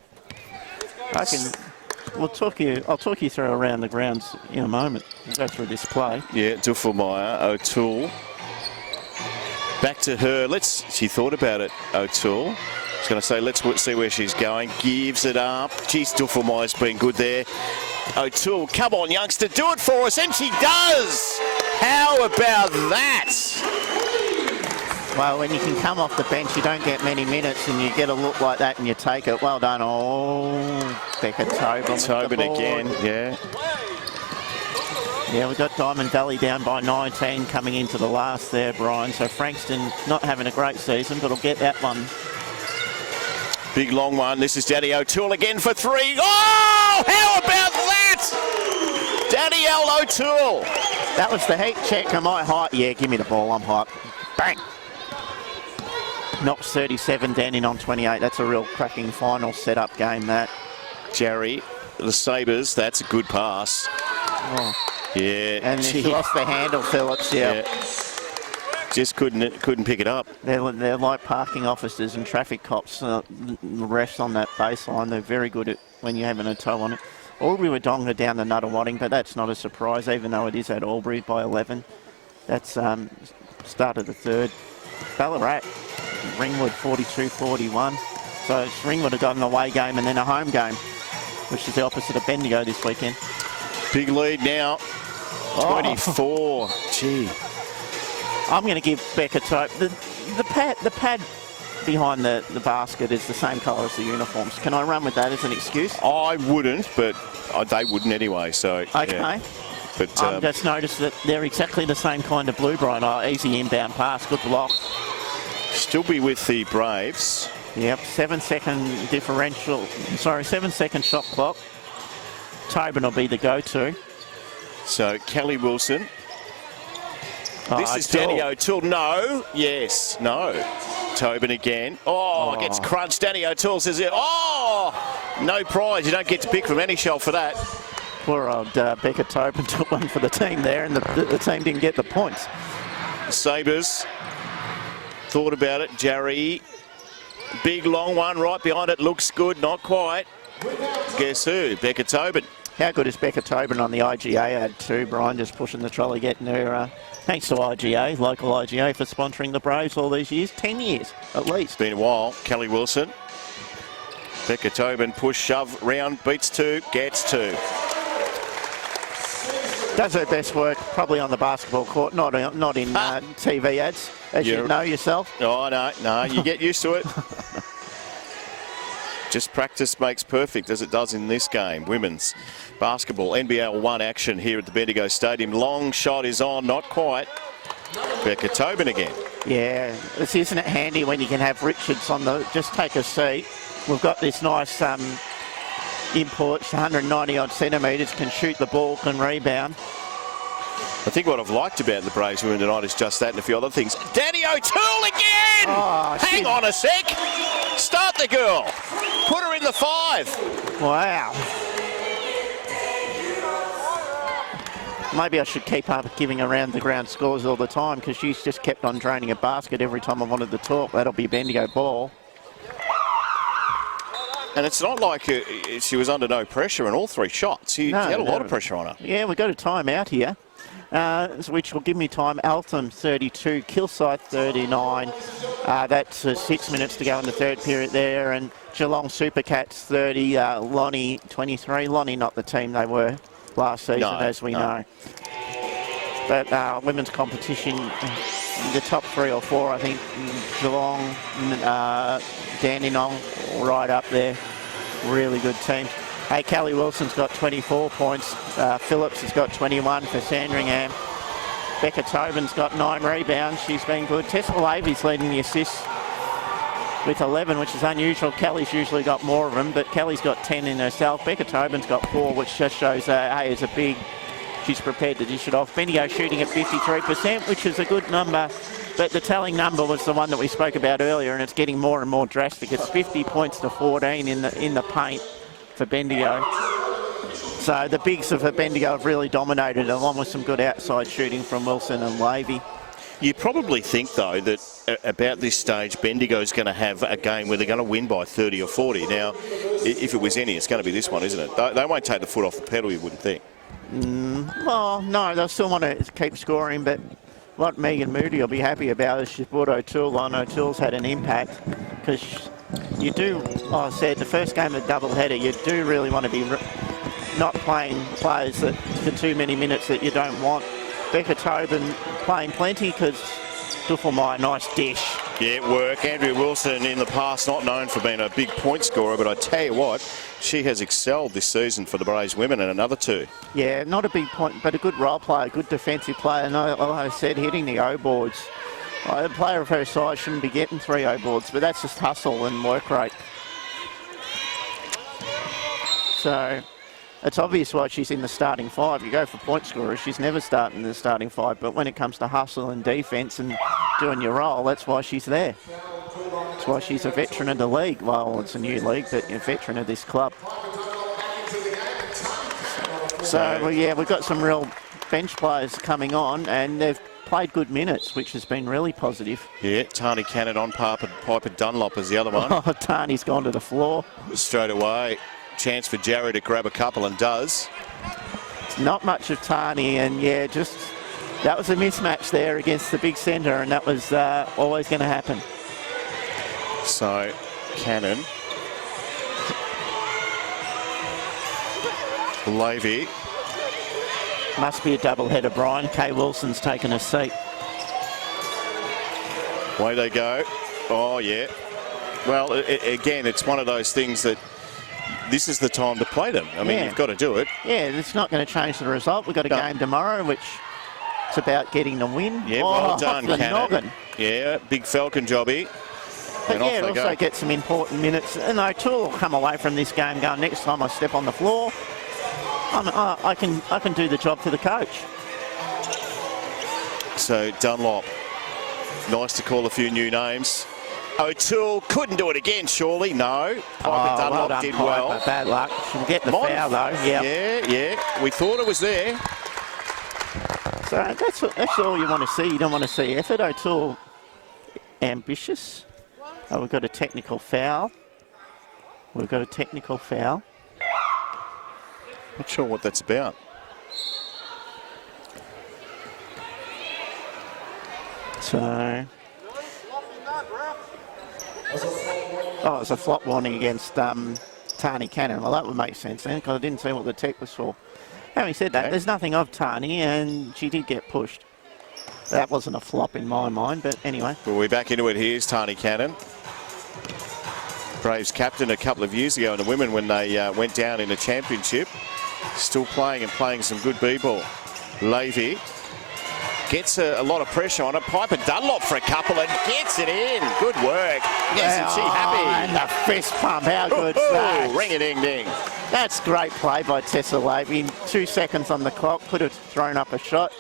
I'll talk you through around the grounds in a moment. We'll go through this play. Yeah, Duffelmeyer, O'Toole. Back to her. She thought about it, O'Toole. She's going to say, let's see where she's going. Gives it up. Geez, Duffelmeyer's been good there. O'Toole, come on, youngster, do it for us. And she does. How about that? Well, when you can come off the bench, you don't get many minutes, and you get a look like that, and you take it. Well done. Oh, Becca Tobin. Tobin again, yeah. Yeah, we've got Diamond Valley down by 19 coming into the last there, Brian. So Frankston not having a great season, but will get that one. Big long one. This is Danny O'Toole again for 3. Oh, how about that? Danielle O'Toole. That was the heat check. Am I hype? Yeah, give me the ball. I'm hype. Bang. Knocks 37, Danny on 28. That's a real cracking final setup game, that. Jerry, the Sabres, that's a good pass. Oh. Yeah. And she lost the handle, Phillips, yeah. Just couldn't pick it up. They're like parking officers and traffic cops, refs on that baseline. They're very good at when you're having a toe on it. Albury were Donga down the Nuttawading, but that's not a surprise, even though it is at Albury by 11. That's start of the third. Ballarat, Ringwood 42-41. So it's Ringwood have got an away game and then a home game, which is the opposite of Bendigo this weekend. Big lead now. 24. Gee. I'm going to give Becca Tope. The pad behind the basket is the same colour as the uniforms. Can I run with that as an excuse? I wouldn't, but they wouldn't anyway. So okay. Yeah. But I've just noticed that they're exactly the same kind of blue, Brian. Oh, easy inbound pass, good block. Still be with the Braves. Yep, 7-second differential. Sorry, 7-second shot clock. Tobin will be the go-to. So Kelly Wilson. This is Danny O'Toole. No. Yes. No. Tobin again. Oh, gets crunched. Danny O'Toole says, oh, no prize. You don't get to pick from any shelf for that. Poor old Becca Tobin took one for the team there, and the team didn't get the points. Sabres thought about it. Jerry. Big long one right behind it. Looks good. Not quite. Guess who? Becca Tobin. How good is Becca Tobin on the IGA ad too, Brian? Just pushing the trolley, getting her... thanks to IGA, local IGA, for sponsoring the Braves all these years. 10 years, at least. Been a while. Kelly Wilson. Becca Tobin, push, shove, round, beats 2, gets 2. Does her best work probably on the basketball court, not in TV ads, as you know yourself. Oh, no, you get used to it. Just practice makes perfect, as it does in this game. Women's basketball, NBL1 action here at the Bendigo Stadium. Long shot is on, not quite. Becca Tobin again. Yeah, isn't it handy when you can have Richards on the... Just take a seat. We've got this nice import, 190 odd centimetres, can shoot the ball, can rebound. I think what I've liked about the Braves women tonight is just that and a few other things. Danny O'Toole again! Oh, hang on a sec. Start the girl. Put her in the 5. Wow. Maybe I should keep up giving around the ground scores all the time, because she's just kept on draining a basket every time I wanted to talk. That'll be Bendigo ball. And it's not like she was under no pressure in all 3 shots. She had a lot of pressure on her. Yeah, we've got a timeout here, which will give me time. Altham 32, Kilsyth 39. That's 6 minutes to go in the third period there. And Geelong Supercats 30, Lonnie 23. Lonnie not the team they were last season, as we know. But women's competition, the top 3 or 4, I think, Geelong, Dandenong, right up there. Really good team. Hey, Kelly Wilson's got 24 points. Phillips has got 21 for Sandringham. Becca Tobin's got 9 rebounds. She's been good. Tessa Lavy's leading the assists with 11, which is unusual. Kelly's usually got more of them, but Kelly's got 10 in herself. Becca Tobin's got 4, which just shows, hey, is a big... She's prepared to dish it off. Bendigo shooting at 53%, which is a good number. But the telling number was the one that we spoke about earlier, and it's getting more and more drastic. It's 50 points to 14 in the paint for Bendigo. So the bigs of Bendigo have really dominated, along with some good outside shooting from Wilson and Lavey. You probably think, though, that about this stage, Bendigo's going to have a game where they're going to win by 30 or 40. Now, if it was any, it's going to be this one, isn't it? They won't take the foot off the pedal, you wouldn't think. Well, no, they'll still want to keep scoring, but what Megan Moody will be happy about is she's brought O'Toole on. O'Toole's had an impact, because you do, like I said, the first game of the doubleheader, you do really want to be not playing players that for too many minutes that you don't want. Becca Tobin playing plenty, because Duffelmeyer, nice dish. Yeah, work. Andrea Wilson in the past not known for being a big point scorer, but I tell you what, she has excelled this season for the Braves women and another 2. Yeah, not a big point, but a good role player, good defensive player. And like I said, hitting the O boards. A player of her size shouldn't be getting 3 O boards, but that's just hustle and work rate. So it's obvious why she's in the starting 5. You go for point scorers, she's never starting in the starting 5. But when it comes to hustle and defence and doing your role, that's why she's there. That's why she's a veteran of the league. Well, it's a new league, but a veteran of this club. So, well, yeah, we've got some real bench players coming on, and they've played good minutes, which has been really positive. Yeah, Tani Cannon on Piper Dunlop is the other one. Oh, Tani's gone to the floor. Straight away, chance for Jerry to grab a couple and does. Not much of Tani, and yeah, just that was a mismatch there against the big centre, and that was always going to happen. So, Cannon. Levy. Must be a double header, Brian. Kay Wilson's taken a seat. Way they go. Oh, yeah. Well, again, it's one of those things that this is the time to play them. I mean, you've got to do it. Yeah, it's not going to change the result. We've got a game tomorrow, which it's about getting the win. Yeah, well done, the Cannon. noggin. Yeah, big Falcon jobby. But And yeah, it off they also go. gets some important minutes. And O'Toole will come away from this game going, next time I step on the floor, I can do the job for the coach. So Dunlop, nice to call a few new names. O'Toole couldn't do it again, surely. No. Piper Dunlop done, did Piper. well. Bad luck. She'll get the foul though. Yeah. Yeah. We thought it was there. So that's all you want to see. You don't want to see effort. O'Toole ambitious. Oh, we've got a technical foul. Not sure what that's about. So, it's a flop warning against Tani Cannon. Well, that would make sense then, because I didn't see what the tech was for. Having said that, there's nothing of Tani, and she did get pushed. That wasn't a flop in my mind, but anyway. Well, we're back into it. Here's Tani Cannon. Braves captain a couple of years ago in the women when they went down in a championship. Still playing and playing some good b-ball. Levy gets a lot of pressure on it. Piper Dunlop for a couple and gets it in. Good work. Isn't she happy? And the fist pump, how good's that? Ring-a-ding-ding. That's great play by Tessa Levy. 2 seconds on the clock, could have thrown up a shot.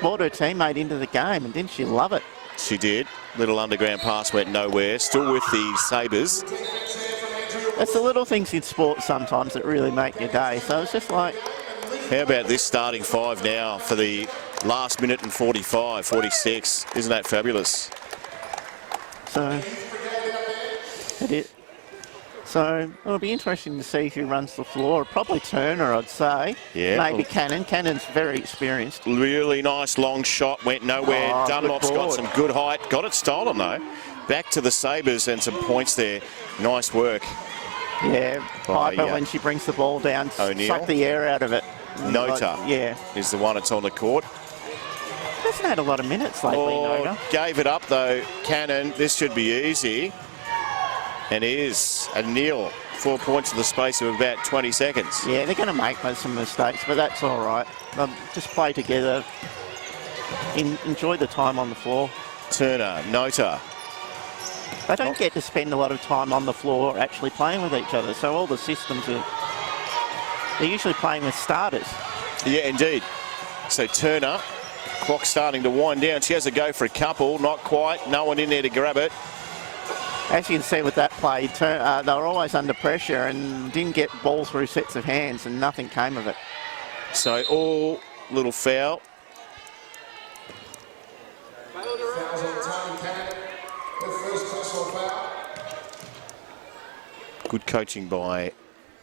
Brought her teammate into the game, and didn't she love it? She did. Little underground pass went nowhere. Still with the Sabres. It's the little things in sport sometimes that really make your day. So it's just like... How about this starting 5 now for the last minute and 45, 46? Isn't that fabulous? So... So it'll be interesting to see who runs the floor. Probably Turner, I'd say. Yeah. Maybe Cannon. Cannon's very experienced. Really nice long shot, went nowhere. Oh, Dunlop's good got board. some good height. Got it stolen though. Back to the Sabres and some points there. Nice work. Yeah, By, Piper, when she brings the ball down, O'Neill. suck the air out of it. Nota Yeah. is the one that's on the court. Hasn't had a lot of minutes lately, Nota. Gave it up though, Cannon. This should be easy. And is a nil. 4 points in the space of about 20 seconds. Yeah, they're going to make some mistakes, but that's all right. Just play together. Enjoy the time on the floor. Turner, Nota. They don't get to spend a lot of time on the floor actually playing with each other, so all the systems are... They're usually playing with starters. Yeah, indeed. So Turner, clock starting to wind down. She has a go for a couple, not quite. No one in there to grab it. As you can see with that play, they were always under pressure and didn't get ball through sets of hands, and nothing came of it. So all little foul. Fouls on Tani Cannon. The first personal foul. Good coaching by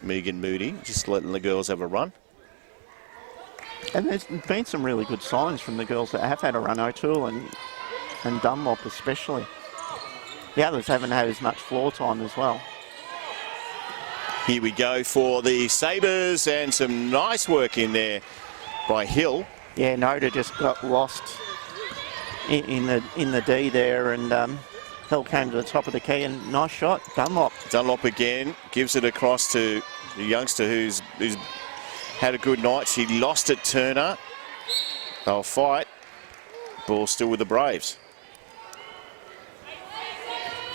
Megan Moody, just letting the girls have a run. And there's been some really good signs from the girls that have had a run, O'Toole and Dunlop especially. The others haven't had as much floor time as well. Here we go for the Sabres, and some nice work in there by Hill. Yeah, Nota just got lost in the D there, and Hill came to the top of the key, and nice shot, Dunlop. Dunlop again gives it across to the youngster who's had a good night. She lost it, Turner. They'll fight. Ball still with the Braves.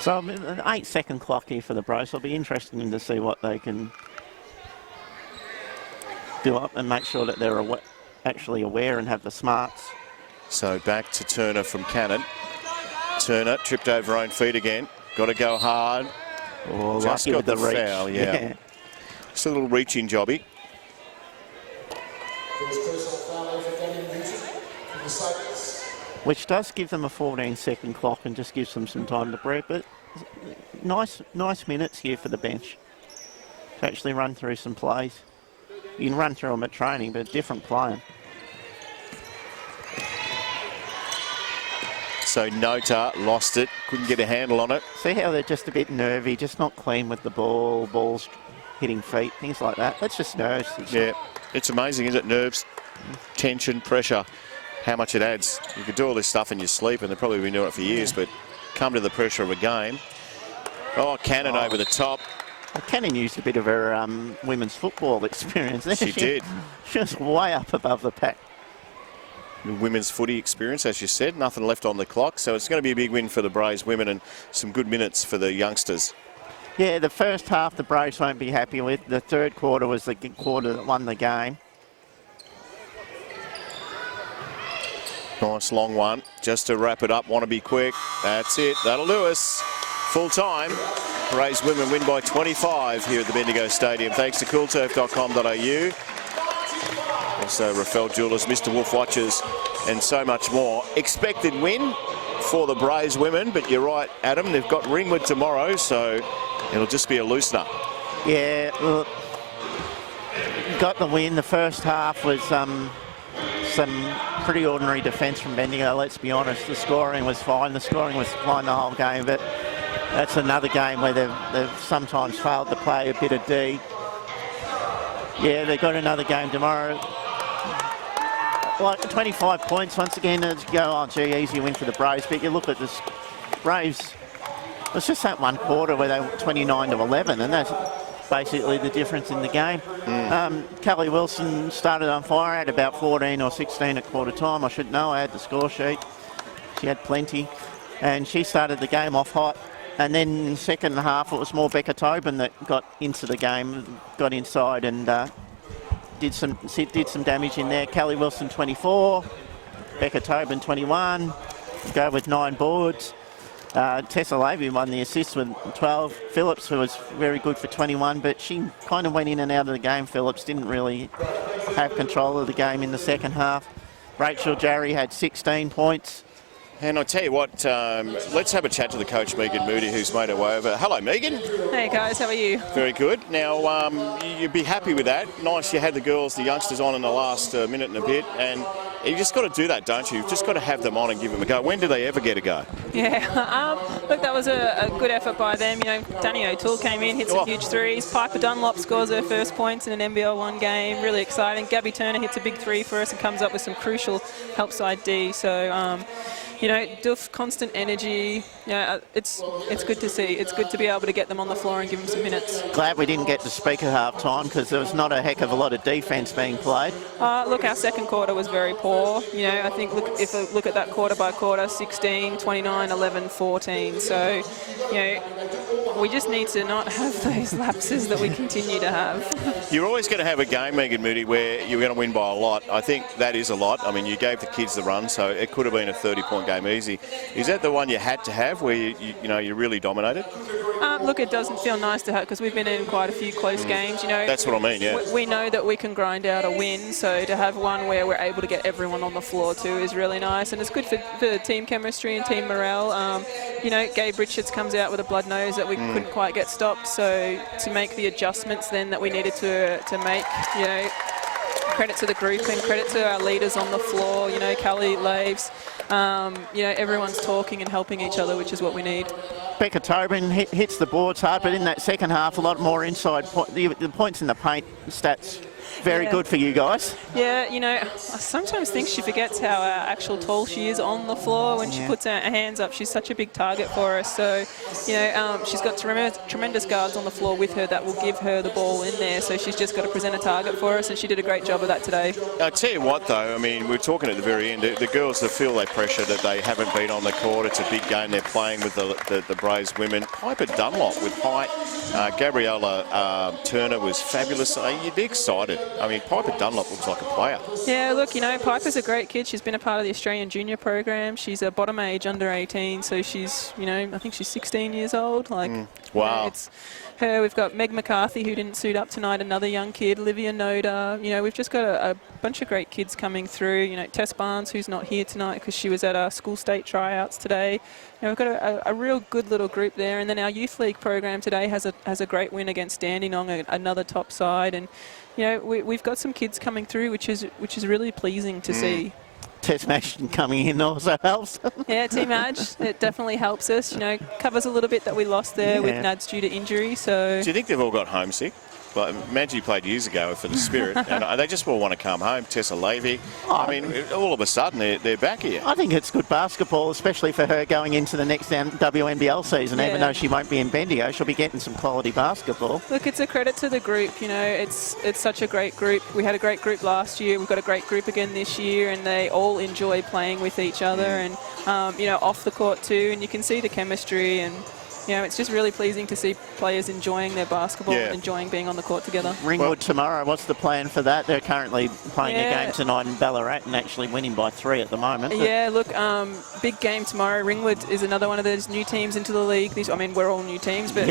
So an 8-second clock here for the Braves. It'll be interesting to see what they can do up and make sure that they're actually aware and have the smarts. So back to Turner from Cannon. Turner tripped over her own feet again. Got to go hard. Oh, Just lucky got with the reach. foul, yeah. Just a little reaching jobby. Which does give them a 14-second clock and just gives them some time to breathe. But nice minutes here for the bench to actually run through some plays. You can run through them at training, but different playing. So Nota lost it, couldn't get a handle on it. See how they're just a bit nervy, just not clean with the ball, balls hitting feet, things like that. That's just nerves. It's amazing, isn't it? Nerves, tension, pressure, how much it adds. You could do all this stuff in your sleep, and they've probably been doing it for years, but come to the pressure of a game. Oh, Cannon over the top. Well, Cannon used a bit of her women's football experience there. She did. She was way up above the pack. Women's footy experience, as you said, nothing left on the clock, so it's going to be a big win for the Braves women and some good minutes for the youngsters. Yeah, the first half the Braves won't be happy with. The third quarter was the quarter that won the game. Nice long one, just to wrap it up, want to be quick. That's it, that'll do us. Full time, Braves women win by 25 here at the Bendigo Stadium. Thanks to coolturf.com.au. Also, Rafael Jewelers, Mr. Wolf Watches, and so much more. Expected win for the Braves women, but you're right, Adam, they've got Ringwood tomorrow, so it'll just be a loosener. Yeah, look, got the win. The first half was some pretty ordinary defence from Bendigo, let's be honest. The scoring was fine. The scoring was fine the whole game, but that's another game where they've sometimes failed to play a bit of D. Yeah, they've got another game tomorrow. Like 25 points once again, and go, oh gee, easy win for the Braves. But you look at this Braves, it's just that one quarter where they were 29-11, and that's basically the difference in the game. Kelly Wilson started on fire, had about 14 or 16 at quarter time. I should know, I had the score sheet. She had plenty, and she started the game off hot. And then in the second half, it was more Becca Tobin that got into the game, got inside and did some damage in there. Kelly Wilson 24, Becca Tobin 21, go with 9 boards. Tessa Levy won the assist with 12. Phillips, who was very good for 21, but she kind of went in and out of the game. Phillips didn't really have control of the game in the second half. Rachel Jarry had 16 points. And I tell you what, let's have a chat to the coach, Megan Moody, who's made her way over. Hello, Megan. Hey guys, how are you? Very good. Now, you'd be happy with that. Nice, you had the girls, the youngsters on in the last minute and a bit, and you just got to do that, don't you? You've just got to have them on and give them a go. When do they ever get a go? Yeah, look, that was a good effort by them. You know, Danny O'Toole came in, hit some huge threes. Piper Dunlop scores her first points in an NBL1 game. Really exciting. Gabby Turner hits a big 3 for us and comes up with some crucial help side D. So, you know, Duff, constant energy. Yeah, it's good to see. It's good to be able to get them on the floor and give them some minutes. Glad we didn't get to speak at half time because there was not a heck of a lot of defence being played. Look, our second quarter was very poor. You know, I think if I look at that quarter by quarter, 16, 29, 11, 14. So, you know, we just need to not have those lapses that we continue to have. You're always going to have a game, Megan Moody, where you're going to win by a lot. I think that is a lot. I mean, you gave the kids the run, so it could have been a 30-point game easy. Is that the one you had to have where you really dominated? Look, it doesn't feel nice to have because we've been in quite a few close games. You know, that's what I mean. Yeah, we know that we can grind out a win, so to have one where we're able to get everyone on the floor too is really nice, and it's good for team chemistry and team morale. You know, Gabe Richards comes out with a blood nose that we couldn't quite get stopped, so to make the adjustments then that we needed to make, you know, credit to the group and credit to our leaders on the floor. You know, Kelly, Laves. You know, everyone's talking and helping each other, which is what we need. Becca Tobin hits the boards hard, but in that second half, a lot more inside. The points in the paint stats Very good for you guys. Yeah, you know, I sometimes think she forgets how actual tall she is on the floor when she puts her hands up. She's such a big target for us. So, you know, she's got tremendous guards on the floor with her that will give her the ball in there. So she's just got to present a target for us, and she did a great job of that today. I tell you what, though, I mean, we're talking at the very end. The girls that feel that pressure that they haven't been on the court. It's a big game. They're playing with the Braves women. Piper Dunlop with height. Gabriella Turner was fabulous. You'd be excited. I mean, Piper Dunlop looks like a player. Yeah, look, you know, Piper's a great kid. She's been a part of the Australian junior program. She's a bottom age under 18, so she's, you know, I think she's 16 years old. Like, wow. You know, it's her. We've got Meg McCarthy, who didn't suit up tonight, another young kid. Olivia Noda. You know, we've just got a bunch of great kids coming through. You know, Tess Barnes, who's not here tonight because she was at our school state tryouts today. You know, we've got a real good little group there. And then our youth league program today has a great win against Dandenong, another top side. And you know, we've got some kids coming through, which is really pleasing to see. Test Nation coming in also helps. Yeah, Team Adge, it definitely helps us. You know, covers a little bit that we lost there with Nads due to injury. So. Do you think they've all got homesick? But Maggie played years ago for the Spirit, and they just all want to come home. Tessa Levy, I mean, all of a sudden they're back here. I think it's good basketball, especially for her going into the next WNBL season. Yeah. Even though she won't be in Bendigo, she'll be getting some quality basketball. Look, it's a credit to the group. You know, it's such a great group. We had a great group last year. We've got a great group again this year, and they all enjoy playing with each other and you know, off the court too. And you can see the chemistry and. You know, it's just really pleasing to see players enjoying their basketball and enjoying being on the court together. Ringwood tomorrow, what's the plan for that? They're currently playing a game tonight in Ballarat and actually winning by 3 at the moment. Yeah, look, big game tomorrow. Ringwood is another one of those new teams into the league. I mean, we're all new teams, but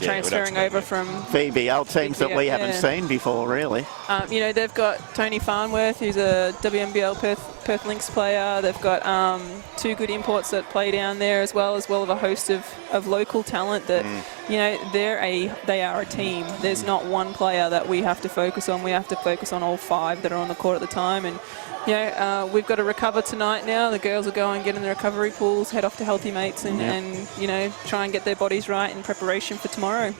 transferring over from VBL teams that we haven't seen before, really. You know, they've got Tony Farnworth, who's a WNBL Perth Lynx player. They've got 2 good imports that play down there as well as a host of local talent that, you know, they are a team. There's not one player that we have to focus on. We have to focus on all 5 that are on the court at the time. And, you know, we've got to recover tonight now. The girls will go and get in the recovery pools, head off to Healthy Mates and, you know, try and get their bodies right in preparation for tomorrow.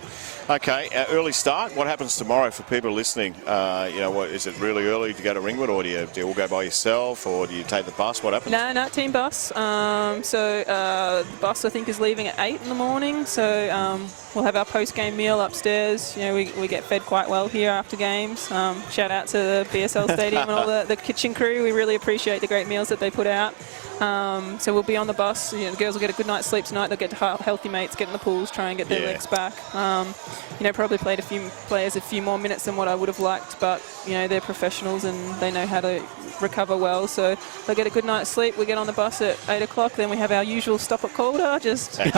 Okay, early start. What happens tomorrow for people listening? You know, what is it really early to go to Ringwood, or do you all go by yourself, or do you take the bus? What happens? No, team bus. The bus I think is leaving at 8 in the morning. So we'll have our post-game meal upstairs. You know, we get fed quite well here after games. Shout out to the BSL Stadium and all the kitchen crew. We really appreciate the great meals that they put out. So we'll be on the bus. You know, the girls will get a good night's sleep tonight. They'll get to Healthy Mates, get in the pools, try and get their legs back. You know, probably played a few players a few more minutes than what I would have liked, but you know, they're professionals and they know how to recover well. So they'll get a good night's sleep. We get on the bus at 8 o'clock. Then we have our usual stop at Calder. Just I've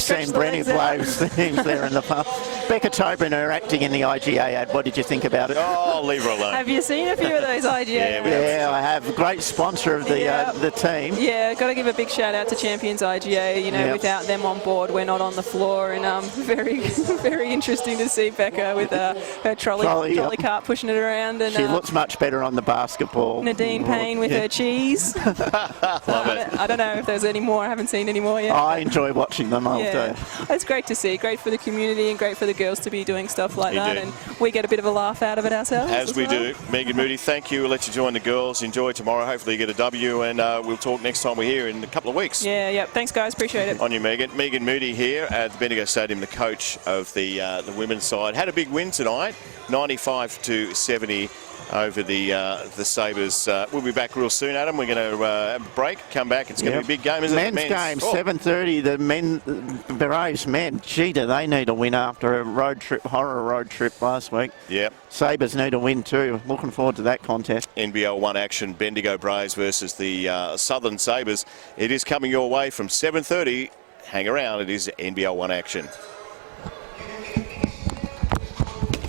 seen Brenny Blave's teams there in the past. Becca Tobin are acting in the IGA ad. What did you think about it? Oh, leave her alone. Have you seen a few of those IGA ads? Yeah, I have. Great sponsor of the team. Yeah, got to give a big shout out to Champions IGA. You know, without them on board, we're not on the floor. And very, very interesting to see Becca with her trolley cart pushing it around. And she looks much better on the basketball. Nadine Payne with her cheese. Love it. I don't know if there's any more. I haven't seen any more yet. I enjoy watching them. It's great to see. Great for the community and great for the girls to be doing stuff like that. And we get a bit of a laugh out of it ourselves. As we do. Megan Moody, thank you. We'll let you join the girls. Enjoy tomorrow. Hopefully you get a W, and we'll talk next time we're here in a couple of weeks. Yeah. Thanks, guys. Appreciate it. On you, Megan. Megan Moody here at the Bendigo Stadium, the coach of the women's side. Had a big win tonight, 95-70 over the Sabres. We'll be back real soon, Adam. We're going to have a break, come back. It's going to be a big game, isn't it? Men's game, 7:30. The Braves men, gee, do they need a win after a horror road trip last week. Yep. Sabres need a win too. Looking forward to that contest. NBL1 action, Bendigo Braves versus the Southern Sabres. It is coming your way from 7:30. Hang around, it is NBL1 action.